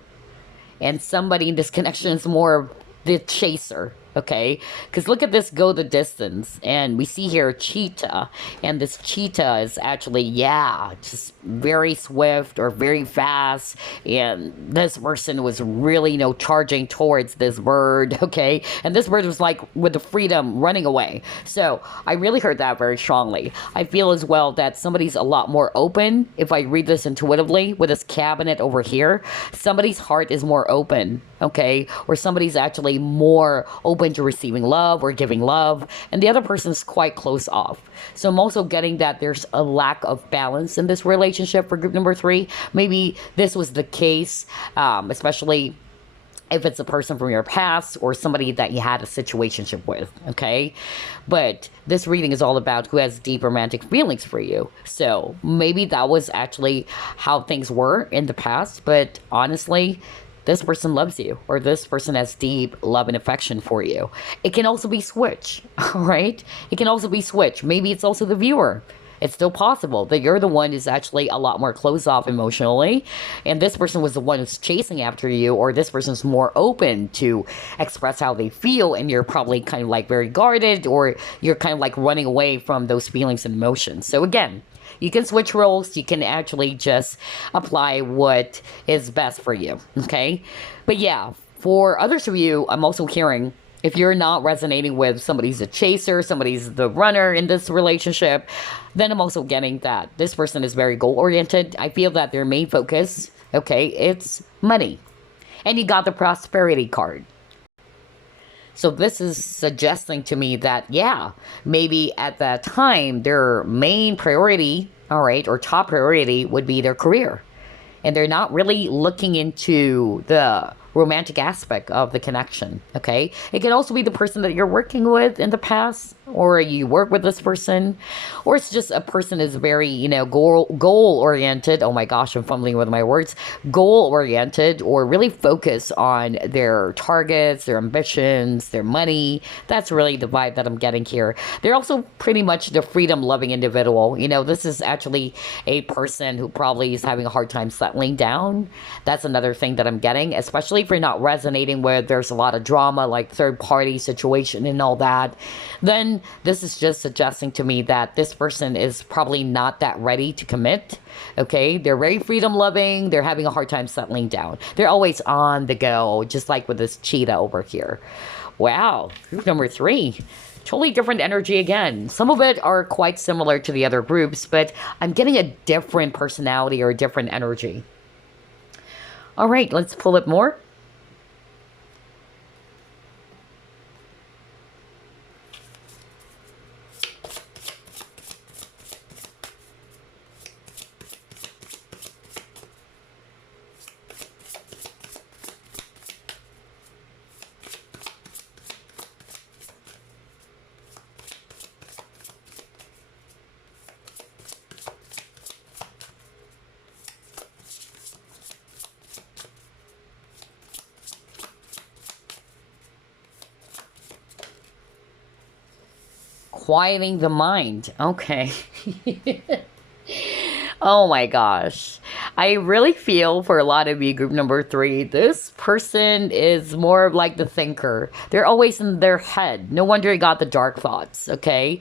and somebody in this connection is more the chaser. Okay, because look at this, go the distance, and we see here cheetah, and this cheetah is actually, yeah, just very swift or very fast, and this person was really, charging towards this bird. Okay, and this bird was like with the freedom running away. So I really heard that very strongly. I feel as well that somebody's a lot more open. If I read this intuitively with this cabinet over here, somebody's heart is more open, okay? Or somebody's actually more open to receiving love or giving love, and the other person's quite close off. So I'm also getting that there's a lack of balance in this relationship for group number three. Maybe this was the case, especially if it's a person from your past or somebody that you had a situationship with, okay? But this reading is all about who has deep romantic feelings for you. So maybe that was actually how things were in the past, but honestly, this person loves you, or this person has deep love and affection for you. It can also be switch, all right? It can also be switch. Maybe it's also the viewer. It's still possible that you're the one who's actually a lot more closed off emotionally, and this person was the one who's chasing after you, or this person's more open to express how they feel, and you're probably kind of like very guarded, or you're kind of like running away from those feelings and emotions. So again, you can switch roles. You can actually just apply what is best for you, okay? But yeah, for others of you, I'm also hearing if you're not resonating with somebody's a chaser, somebody's the runner in this relationship, then I'm also getting that this person is very goal-oriented. I feel that their main focus, okay, it's money. And you got the prosperity card. So this is suggesting to me that, yeah, maybe at that time, their main priority, all right, or top priority would be their career. And they're not really looking into the romantic aspect of the connection, okay? It can also be the person that you're working with in the past, or you work with this person, or it's just a person is very, goal oriented. Oh my gosh, I'm fumbling with my words. Goal oriented, or really focus on their targets, their ambitions, their money. That's really the vibe that I'm getting here. They're also pretty much the freedom loving individual. This is actually a person who probably is having a hard time settling down. That's another thing that I'm getting, especially if you're not resonating with there's a lot of drama, like third party situation and all that. Then this is just suggesting to me that this person is probably not that ready to commit. Okay, they're very freedom loving. They're having a hard time settling down. They're always on the go, just like with this cheetah over here. Wow, group number three. Totally different energy again. Some of it are quite similar to the other groups, but I'm getting a different personality or a different energy. All right, let's pull it more. Quieting the mind. Okay. Oh my gosh. I really feel for a lot of you, group number three, this person is more of like the thinker. They're always in their head. No wonder you got the dark thoughts, okay?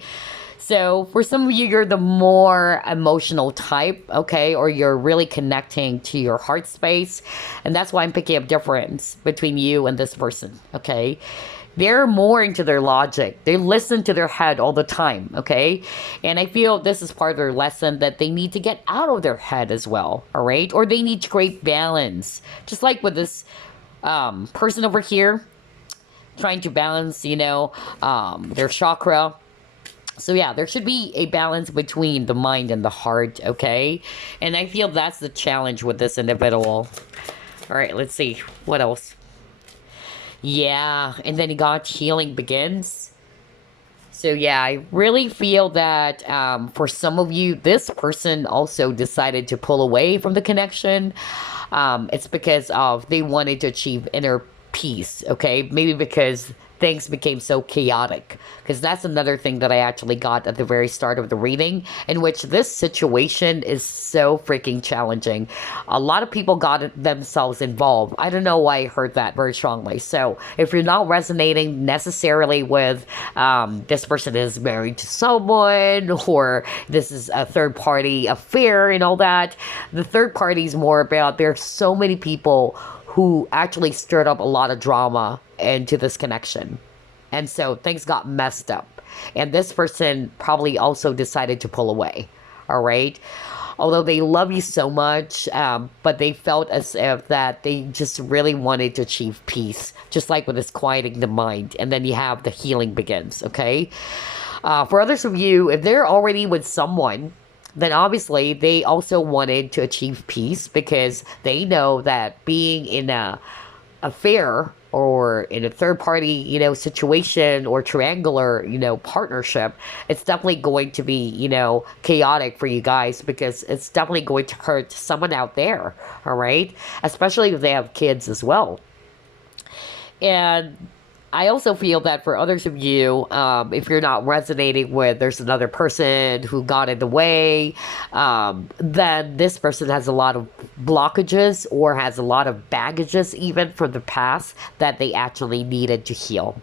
So for some of you, you're the more emotional type, okay? Or you're really connecting to your heart space. And that's why I'm picking up difference between you and this person, okay? They're more into their logic. They listen to their head all the time, okay? And I feel this is part of their lesson that they need to get out of their head as well, all right? Or they need to create balance. Just like with this person over here, trying to balance, their chakra. So yeah, there should be a balance between the mind and the heart, okay? And I feel that's the challenge with this individual. All right, let's see. What else? Yeah, and then he got healing begins. So yeah, I really feel that for some of you, this person also decided to pull away from the connection. It's because of they wanted to achieve inner peace, okay? Maybe because things became so chaotic. Because that's another thing that I actually got at the very start of the reading, in which this situation is so freaking challenging. A lot of people got themselves involved. I don't know why I heard that very strongly. So if you're not resonating necessarily with this person is married to someone, or this is a third party affair and all that, the third party is more about there's so many people who actually stirred up a lot of drama into this connection. And so things got messed up. And this person probably also decided to pull away. All right. Although they love you so much, but they felt as if that they just really wanted to achieve peace, just like with this quieting the mind. And then you have the healing begins. Okay. For others of you, if they're already with someone, then obviously they also wanted to achieve peace because they know that being in a affair or in a third party, situation or triangular, partnership, it's definitely going to be, chaotic for you guys because it's definitely going to hurt someone out there. All right. Especially if they have kids as well. And I also feel that for others of you, if you're not resonating with there's another person who got in the way, then this person has a lot of blockages or has a lot of baggages even from the past that they actually needed to heal.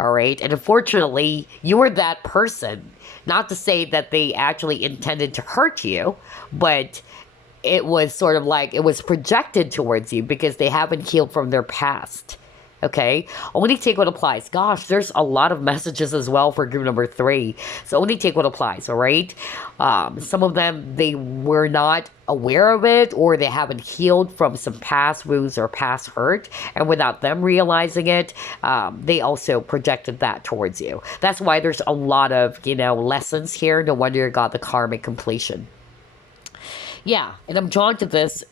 All right. And unfortunately, you were that person. Not to say that they actually intended to hurt you, but it was sort of like it was projected towards you because they haven't healed from their past. Okay, only take what applies. Gosh, there's a lot of messages as well for group number 3. So only take what applies, all right? Some of them, they were not aware of it or they haven't healed from some past wounds or past hurt. And without them realizing it, they also projected that towards you. That's why there's a lot of, lessons here. No wonder you got the karmic completion. Yeah, and I'm drawn to this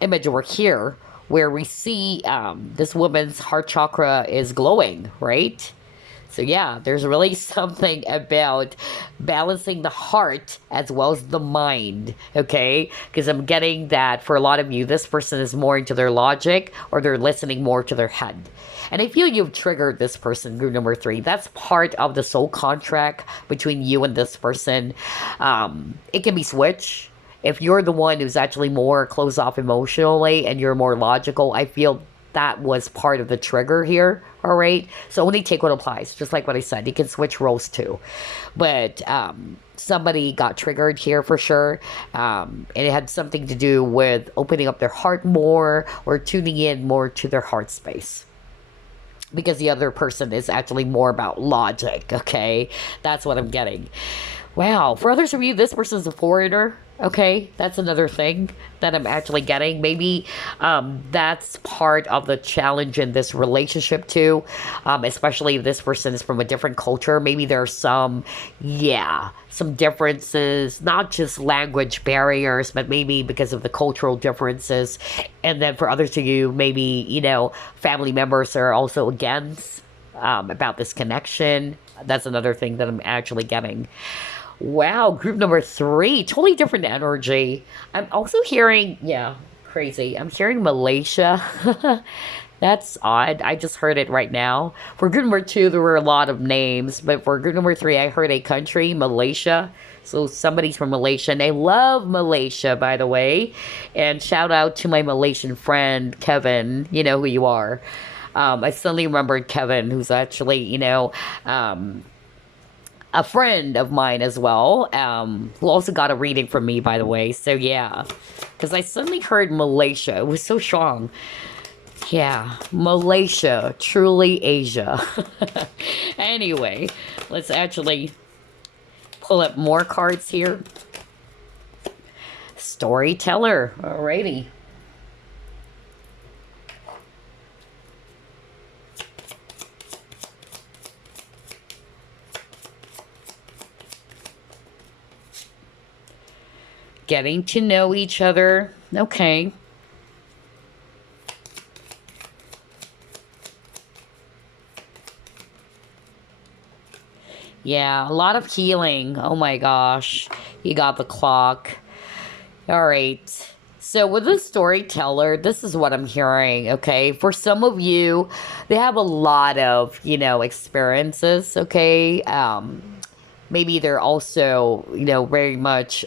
image over here where we see this woman's heart chakra is glowing, right? So yeah, there's really something about balancing the heart as well as the mind, okay? Because I'm getting that for a lot of you, this person is more into their logic or they're listening more to their head. And I feel you've triggered this person, group number 3. That's part of the soul contract between you and this person. It can be switched. If you're the one who's actually more closed off emotionally and you're more logical, I feel that was part of the trigger here. All right. So only take what applies, just like what I said. You can switch roles too. But somebody got triggered here for sure. And it had something to do with opening up their heart more or tuning in more to their heart space. Because the other person is actually more about logic. Okay. That's what I'm getting. Wow. For others of you, this person's a foreigner. Okay, that's another thing that I'm actually getting. Maybe that's part of the challenge in this relationship too, especially if this person is from a different culture. Maybe there are some differences, not just language barriers, but maybe because of the cultural differences. And then for others of you, maybe, family members are also against about this connection. That's another thing that I'm actually getting. Wow, group number 3, totally different energy. I'm also hearing, crazy. I'm hearing Malaysia. That's odd. I just heard it right now. For group number 2, there were a lot of names, but for group number 3, I heard a country, Malaysia. So somebody's from Malaysia, and I love Malaysia, by the way. And shout out to my Malaysian friend, Kevin. You know who you are. I suddenly remembered Kevin, who's actually, a friend of mine as well, who also got a reading from me, by the way. So yeah, because I suddenly heard Malaysia. It was so strong. Yeah, Malaysia, truly Asia. Anyway, let's actually pull up more cards here. Storyteller, alrighty. getting to know each other. Okay. Yeah, a lot of healing. Oh my gosh. You got the clock. All right. So with the storyteller, this is what I'm hearing, okay? For some of you, they have a lot of, experiences, okay? Maybe they're also, very much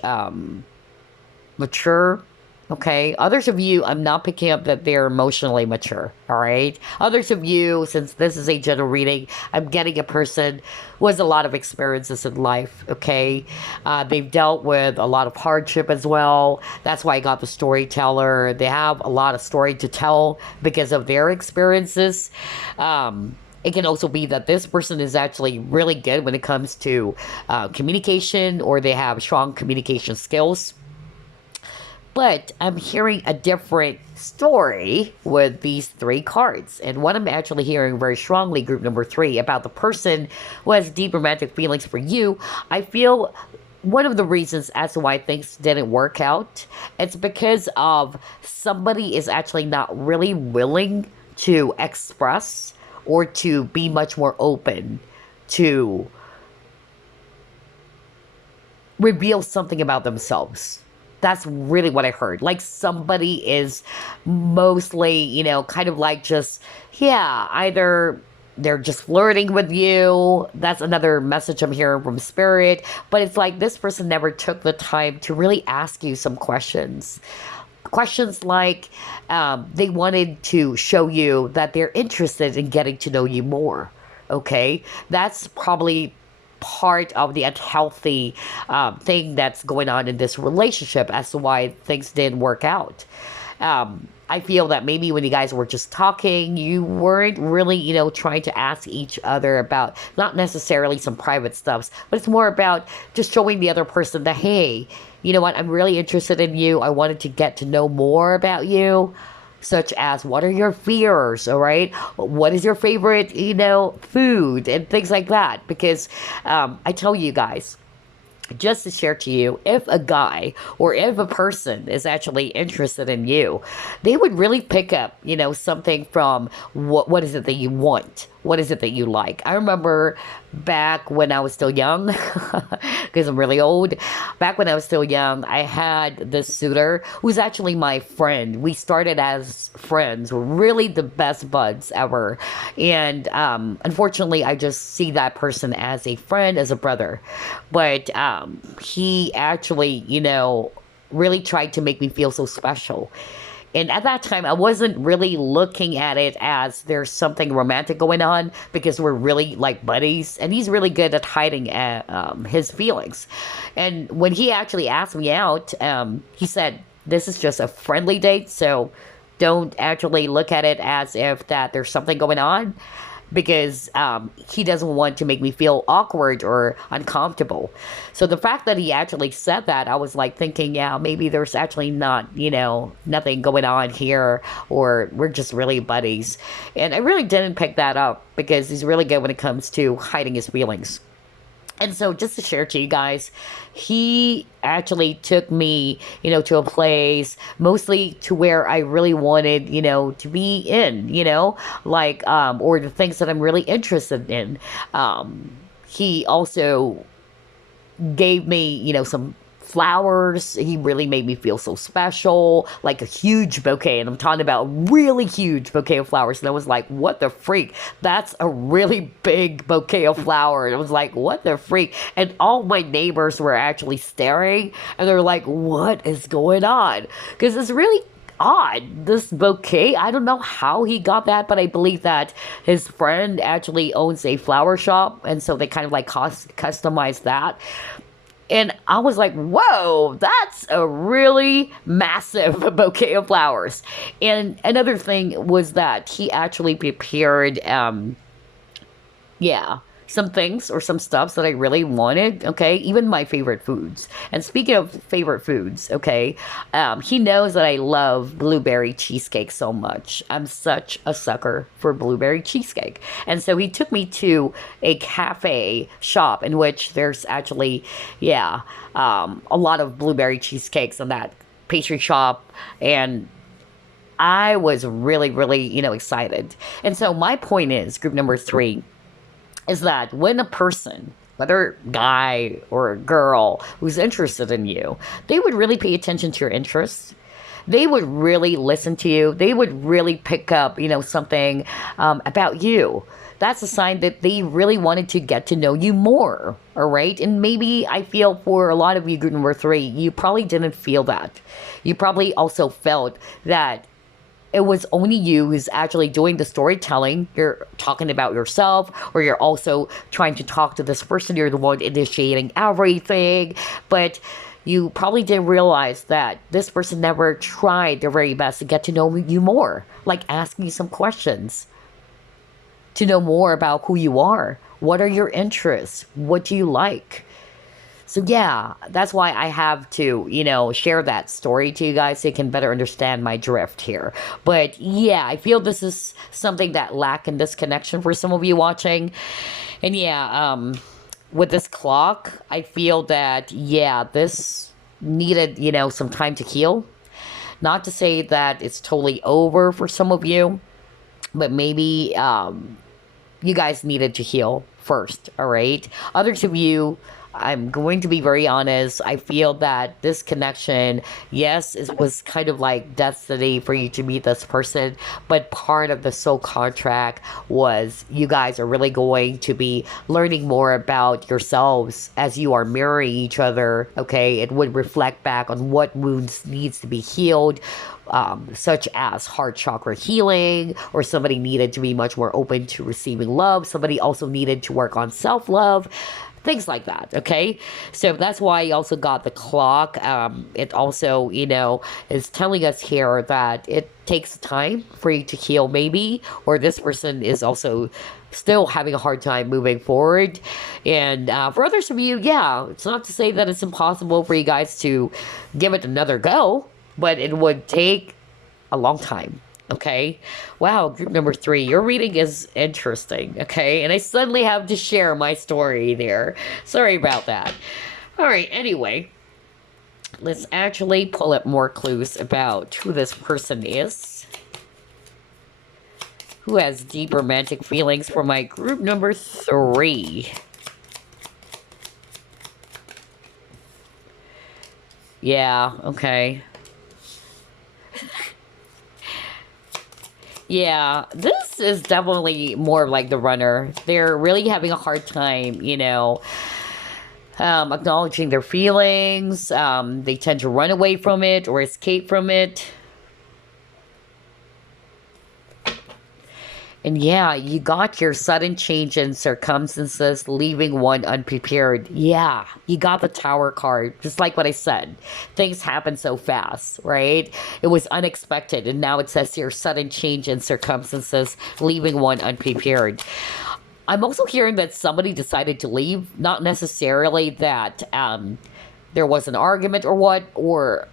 mature. Okay. Others of you, I'm not picking up that they're emotionally mature. All right. Others of you, since this is a general reading, I'm getting a person who has a lot of experiences in life. Okay. They've dealt with a lot of hardship as well. That's why I got the storyteller. They have a lot of story to tell because of their experiences. It can also be that this person is actually really good when it comes to communication, or they have strong communication skills. But I'm hearing a different story with these three cards. And what I'm actually hearing very strongly, group number 3, about the person who has deep romantic feelings for you, I feel one of the reasons as to why things didn't work out, it's because of somebody is actually not really willing to express or to be much more open to reveal something about themselves. That's really what I heard. Like somebody is mostly, kind of like just, yeah, either they're just flirting with you. That's another message I'm hearing from spirit. But it's like this person never took the time to really ask you some questions. Questions like they wanted to show you that they're interested in getting to know you more. Okay? That's probably part of the unhealthy thing that's going on in this relationship as to why things didn't work out. I feel that maybe when you guys were just talking, you weren't really, trying to ask each other about not necessarily some private stuffs, but it's more about just showing the other person that, hey, you know what, I'm really interested in you. I wanted to get to know more about you, such as what are your fears, all right? What is your favorite, food and things like that. Because I tell you guys, just to share to you, if a guy or if a person is actually interested in you, they would really pick up, something from what is it that you want? What is it that you like? I remember back when I was still young, because I'm really old. Back when I was still young, I had this suitor who's actually my friend. We started as friends. We're really the best buds ever. And unfortunately, I just see that person as a friend, as a brother. But he actually, really tried to make me feel so special. And at that time, I wasn't really looking at it as there's something romantic going on, because we're really like buddies. And he's really good at hiding his feelings. And when he actually asked me out, he said, this is just a friendly date. So don't actually look at it as if that there's something going on, because he doesn't want to make me feel awkward or uncomfortable. So the fact that he actually said that, I was like thinking, yeah, maybe there's actually not, nothing going on here, or we're just really buddies. And I really didn't pick that up, because he's really good when it comes to hiding his feelings. And so just to share to you guys, he actually took me, to a place mostly to where I really wanted, to be in, like, or the things that I'm really interested in. He also gave me, some flowers. He really made me feel so special, like a huge bouquet. And I'm talking about a really huge bouquet of flowers. And I was like, what the freak? That's a really big bouquet of flowers. I was like, what the freak? And all my neighbors were actually staring, and they're like, what is going on? Because it's really odd, this bouquet. I don't know how he got that, but I believe that his friend actually owns a flower shop, and so they kind of like customized that. And I was like, whoa, that's a really massive bouquet of flowers. And another thing was that he actually prepared, yeah, some things or some stuffs that I really wanted, okay? Even my favorite foods. And speaking of favorite foods, okay, he knows that I love blueberry cheesecake so much. I'm such a sucker for blueberry cheesecake. And so he took me to a cafe shop in which there's actually, yeah, a lot of blueberry cheesecakes in that pastry shop. And I was really, really, excited. And so my point is, group number 3, is that when a person, whether guy or girl, who's interested in you, they would really pay attention to your interests. They would really listen to you. They would really pick up, something about you. That's a sign that they really wanted to get to know you more. All right. And maybe I feel for a lot of you, group number 3, you probably didn't feel that. You probably also felt that it was only you who's actually doing the storytelling. You're talking about yourself, or you're also trying to talk to this person. You're the one initiating everything. But you probably didn't realize that this person never tried their very best to get to know you more, like asking you some questions to know more about who you are. What are your interests? What do you like? So yeah, that's why I have to, share that story to you guys so you can better understand my drift here. But yeah, I feel this is something that lack in this connection for some of you watching. And yeah, with this clock, I feel that, yeah, this needed, some time to heal. Not to say that it's totally over for some of you, but maybe you guys needed to heal first, all right? Others of you, I'm going to be very honest. I feel that this connection, yes, it was kind of like destiny for you to meet this person, but part of the soul contract was you guys are really going to be learning more about yourselves as you are mirroring each other, okay? It would reflect back on what wounds needs to be healed, such as heart chakra healing, or somebody needed to be much more open to receiving love. Somebody also needed to work on self-love. Things like that, okay? So that's why I also got the clock. It also, is telling us here that it takes time for you to heal, maybe, or this person is also still having a hard time moving forward. And for others of you, yeah, it's not to say that it's impossible for you guys to give it another go, but it would take a long time. Okay. Wow. Group number 3. Your reading is interesting. Okay. And I suddenly have to share my story there. Sorry about that. All right. Anyway, let's actually pull up more clues about who this person is. Who has deep romantic feelings for my group number 3. Yeah. Okay. Yeah, this is definitely more like the runner. They're really having a hard time, acknowledging their feelings. They tend to run away from it or escape from it. And yeah, you got your sudden change in circumstances, leaving one unprepared. Yeah, you got the Tower card, just like what I said. Things happen so fast, right? It was unexpected, and now it says here, sudden change in circumstances, leaving one unprepared. I'm also hearing that somebody decided to leave, not necessarily that there was an argument or what, or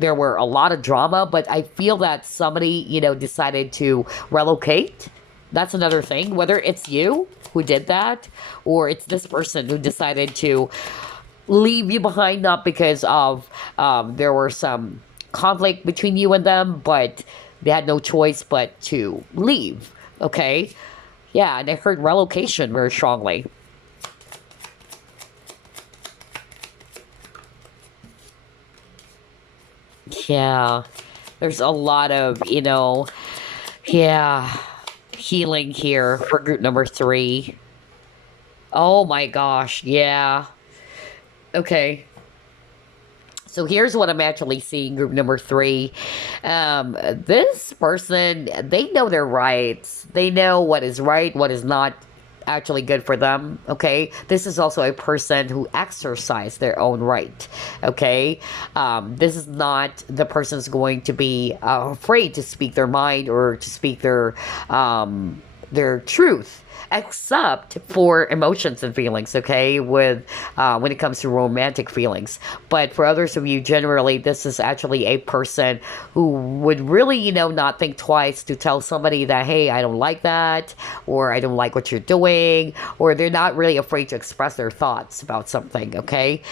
there were a lot of drama, but I feel that somebody, decided to relocate. That's another thing. Whether it's you who did that, or it's this person who decided to leave you behind, not because of there were some conflict between you and them, but they had no choice but to leave. Okay? Yeah, and I heard relocation very strongly. Yeah, there's a lot of, yeah, healing here for group number 3. Oh my gosh, yeah. Okay. So here's what I'm actually seeing, group number 3. This person, they know their rights. They know what is right, what is not actually good for them, okay? This is also a person who exercised their own right, okay? This is not the person's going to be afraid to speak their mind or to speak their their truth, except for emotions and feelings, okay, with when it comes to romantic feelings. But for others of you, generally, this is actually a person who would really, not think twice to tell somebody that, hey, I don't like that, or I don't like what you're doing, or they're not really afraid to express their thoughts about something, okay?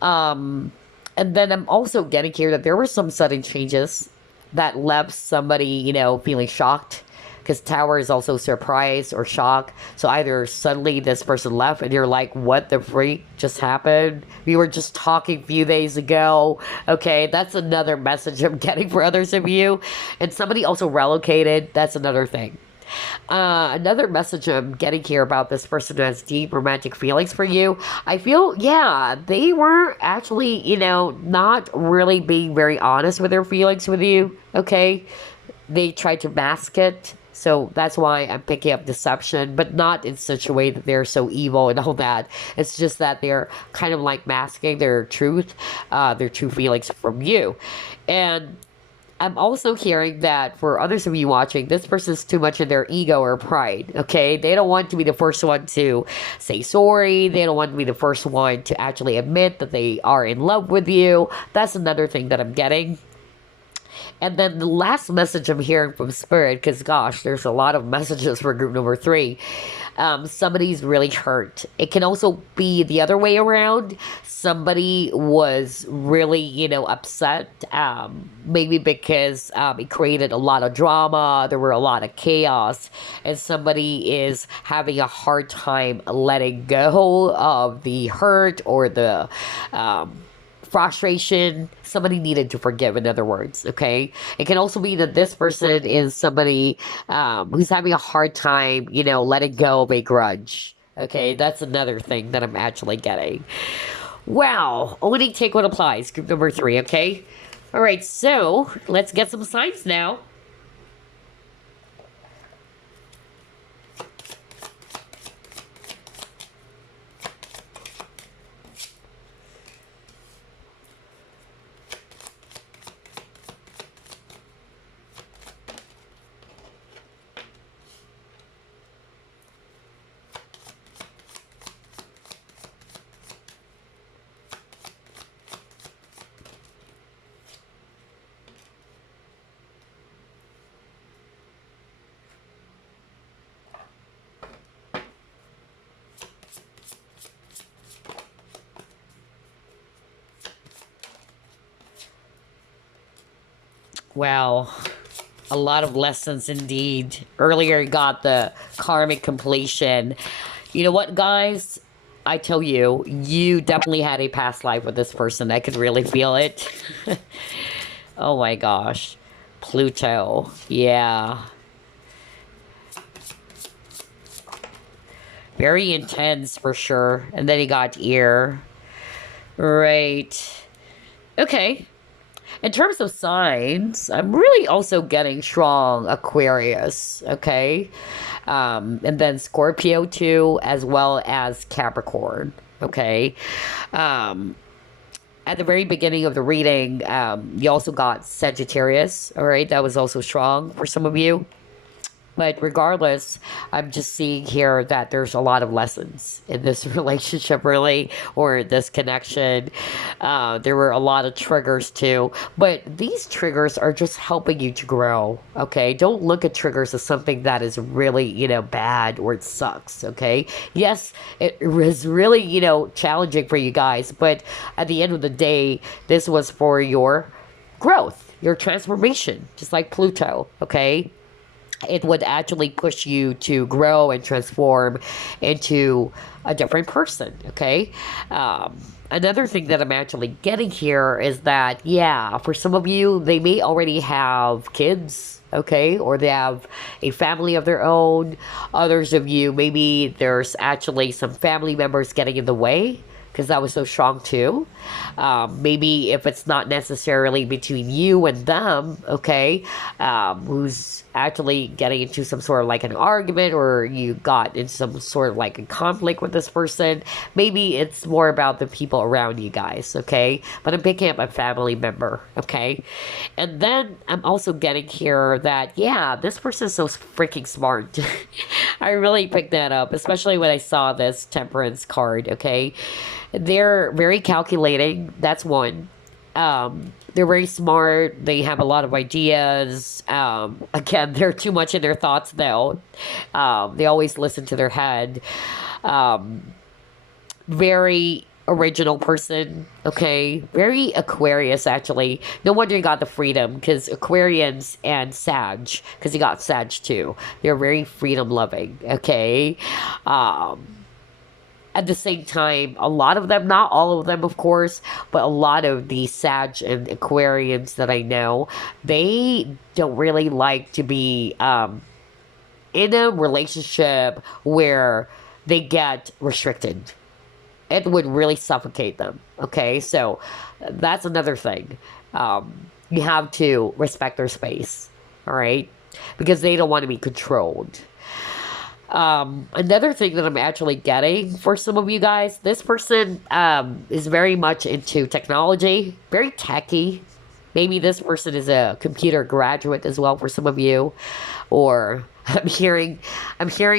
And then I'm also getting here that there were some sudden changes that left somebody, feeling shocked. Because Tower is also surprised or shocked. So either suddenly this person left and you're like, what the freak just happened? We were just talking a few days ago. Okay, that's another message I'm getting for others of you. And somebody also relocated. That's another thing. Another message I'm getting here about this person who has deep romantic feelings for you. I feel, yeah, they were actually, not really being very honest with their feelings with you. Okay, they tried to mask it. So that's why I'm picking up deception, but not in such a way that they're so evil and all that. It's just that they're kind of like masking their true feelings from you. And I'm also hearing that for others of you watching, this person's too much in their ego or pride, okay? They don't want to be the first one to say sorry. They don't want to be the first one to actually admit that they are in love with you. That's another thing that I'm getting. And then the last message I'm hearing from Spirit, because gosh, there's a lot of messages for group number 3. Somebody's really hurt. It can also be the other way around. Somebody was really, upset, maybe because it created a lot of drama. There were a lot of chaos. And somebody is having a hard time letting go of the hurt or the frustration. Somebody needed to forgive, in other words, okay? It can also be that this person is somebody who's having a hard time, letting go of a grudge, okay? That's another thing that I'm actually getting. Wow, only take what applies, group number 3, okay? All right, so let's get some signs now. Wow, a lot of lessons indeed. Earlier, you got the karmic completion. You know what, guys? I tell you, you definitely had a past life with this person. I could really feel it. Oh my gosh. Pluto. Yeah. Very intense for sure. And then he got ear. Right. Okay. In terms of signs, I'm really also getting strong Aquarius, okay? And then Scorpio too, as well as Capricorn, okay? At the very beginning of the reading, you also got Sagittarius, all right? That was also strong for some of you. But regardless, I'm just seeing here that there's a lot of lessons in this relationship, really, or this connection. There were a lot of triggers too. But these triggers are just helping you to grow, okay? Don't look at triggers as something that is really, bad or it sucks, okay? Yes, it was really, challenging for you guys. But at the end of the day, this was for your growth, your transformation, just like Pluto, okay? It would actually push you to grow and transform into a different person, okay? Another thing that I'm actually getting here is that, yeah, for some of you, they may already have kids, okay? Or they have a family of their own. Others of you, maybe there's actually some family members getting in the way. because that was so strong too. Maybe if it's not necessarily between you and them, okay, who's actually getting into some sort of like an argument, or you got in some sort of like a conflict with this person, maybe it's more about the people around you guys, okay? But I'm picking up a family member, okay? And then I'm also getting here that, yeah, this person's so freaking smart. I really picked that up, especially when I saw this temperance card, okay? They're very calculating. That's one. They're very smart. They have a lot of ideas. Again, they're too much in their thoughts, though. They always listen to their head. Very original person, okay? Very Aquarius, actually. No wonder you got the freedom, because Aquarians and Sag, because you got Sag too. They're very freedom loving, okay? At the same time, a lot of them, not all of them, of course, but a lot of the Sag and Aquarians that I know, they don't really like to be in a relationship where they get restricted. It would really suffocate them, okay? So that's another thing. You have to respect their space, all right? Because they don't want to be controlled. Another thing that I'm actually getting for some of you guys, this person is very much into technology, very techy. Maybe this person is a computer graduate as well for some of you, or I'm hearing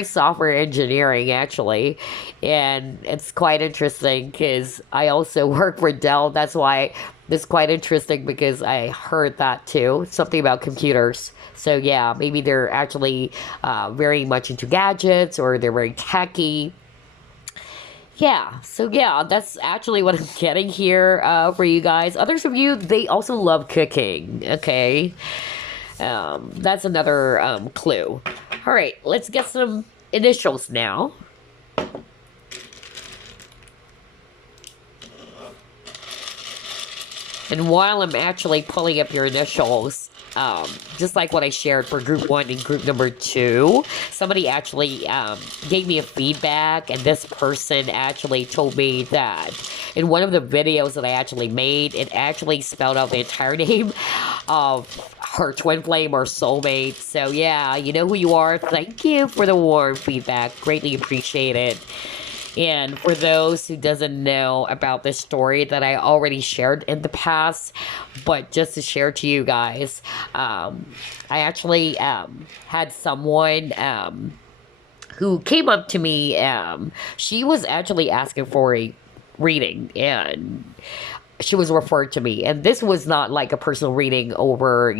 software engineering, actually, and it's quite interesting because I also work for Dell. That's why it's quite interesting, because I heard that too, something about computers. So yeah, maybe they're actually very much into gadgets, or they're very techy. Yeah, so yeah, that's actually what I'm getting here for you guys. Others of you, they also love cooking, okay? That's another clue. All right, let's get some initials now. And while I'm actually pulling up your initials, just like what I shared for group 1 and group number 2, somebody actually gave me a feedback, and this person actually told me that in one of the videos that I actually made, it actually spelled out the entire name of her twin flame or soulmate. So yeah, you know who you are. Thank you for the warm feedback. Greatly appreciate it. And for those who doesn't know about this story that I already shared in the past, but just to share to you guys, I actually had someone who came up to me. She was actually asking for a reading, and she was referred to me. And this was not like a personal reading over,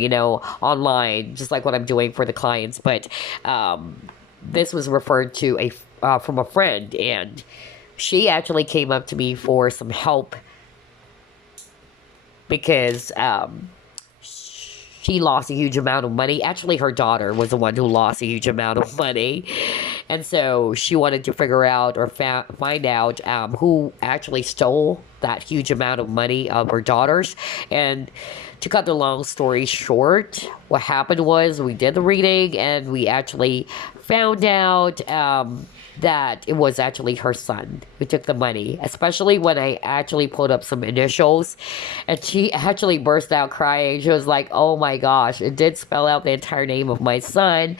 online, just like what I'm doing for the clients, but this was referred to from a friend, and she actually came up to me for some help because she lost a huge amount of money. Actually, her daughter was the one who lost a huge amount of money, and so she wanted to figure out or find out who actually stole that huge amount of money of her daughters. And to cut the long story short, what happened was we did the reading, and we actually found out that it was actually her son who took the money, especially when I actually pulled up some initials, and she actually burst out crying. She was like, oh my gosh, it did spell out the entire name of my son.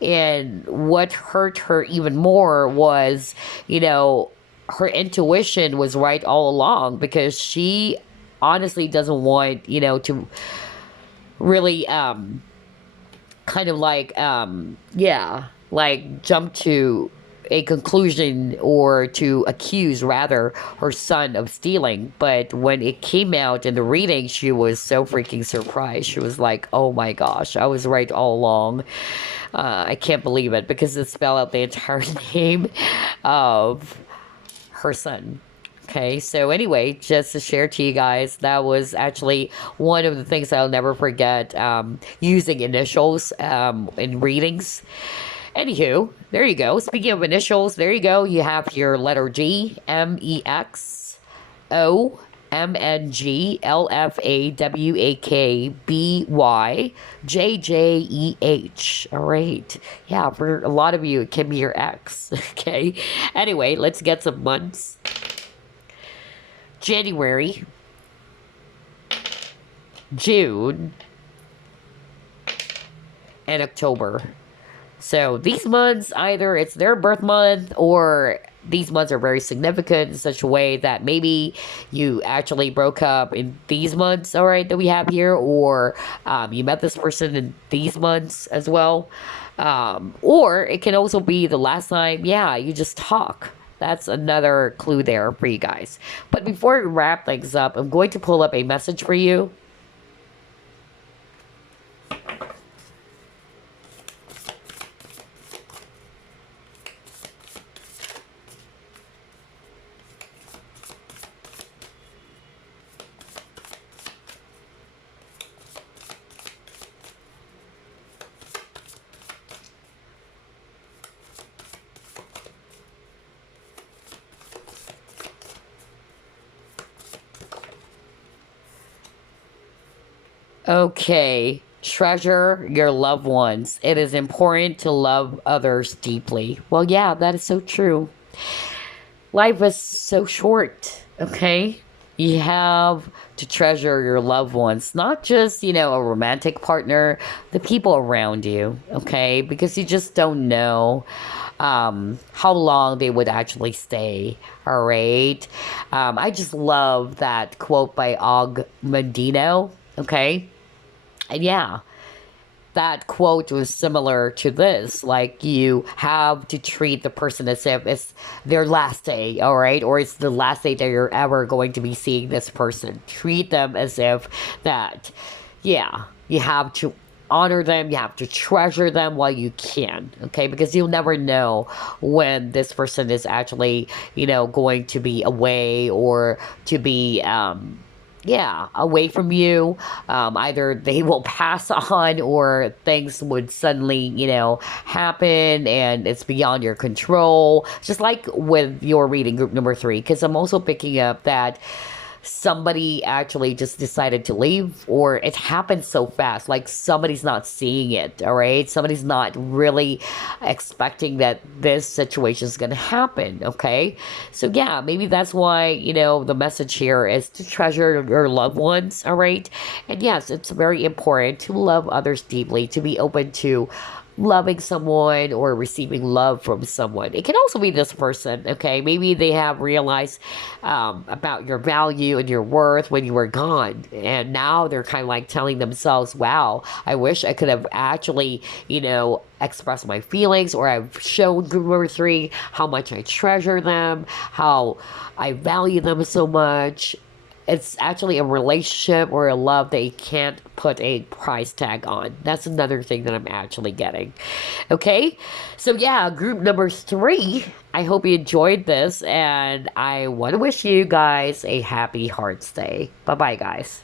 And what hurt her even more was, her intuition was right all along, because she honestly doesn't want, to really kind of like jump to a conclusion, or to accuse rather her son of stealing. But when it came out in the reading, she was so freaking surprised. She was like, oh my gosh, I was right all along. I can't believe it, because it spelled out the entire name of her son. Okay, so anyway, just to share to you guys, that was actually one of the things I'll never forget, using initials in readings. Anywho, there you go. Speaking of initials, there you go. You have your letter G, M-E-X, O, M-N-G, L-F-A-W-A-K-B-Y, J-J-E-H. All right. Yeah, for a lot of you, it can be your X. Okay. Anyway, let's get some months. January, June, and October. So these months, either it's their birth month or these months are very significant in such a way that maybe you actually broke up in these months, all right, that we have here, or you met this person in these months as well. Or it can also be the last time, yeah, you just talk. That's another clue there for you guys. But before we wrap things up, I'm going to pull up a message for you. Okay, treasure your loved ones. It is important to love others deeply. Well, yeah, that is so true. Life is so short, okay? You have to treasure your loved ones, not just, a romantic partner, the people around you, okay? Because you just don't know how long they would actually stay, all right? I just love that quote by Og Mandino, okay? And yeah, that quote was similar to this. Like, you have to treat the person as if it's their last day, all right? Or it's the last day that you're ever going to be seeing this person. Treat them as if that, yeah, you have to honor them, you have to treasure them while you can, okay? Because you'll never know when this person is actually, going to be away or to be, yeah, away from you. Either they will pass on or things would suddenly, happen and it's beyond your control. Just like with your reading group number 3, because I'm also picking up that somebody actually just decided to leave, or it happened so fast, like somebody's not seeing it, all right? Somebody's not really expecting that this situation is going to happen, okay? So yeah, maybe that's why, the message here is to treasure your loved ones, all right? And yes, it's very important to love others deeply, to be open to loving someone or receiving love from someone. It can also be this person, okay? Maybe they have realized about your value and your worth when you were gone. And now they're kind of like telling themselves, wow, I wish I could have actually, expressed my feelings, or I've shown group number 3 how much I treasure them, how I value them so much. It's actually a relationship or a love that you can't put a price tag on. That's another thing that I'm actually getting. Okay? So yeah, group number 3. I hope you enjoyed this, and I want to wish you guys a happy Hearts Day. Bye-bye, guys.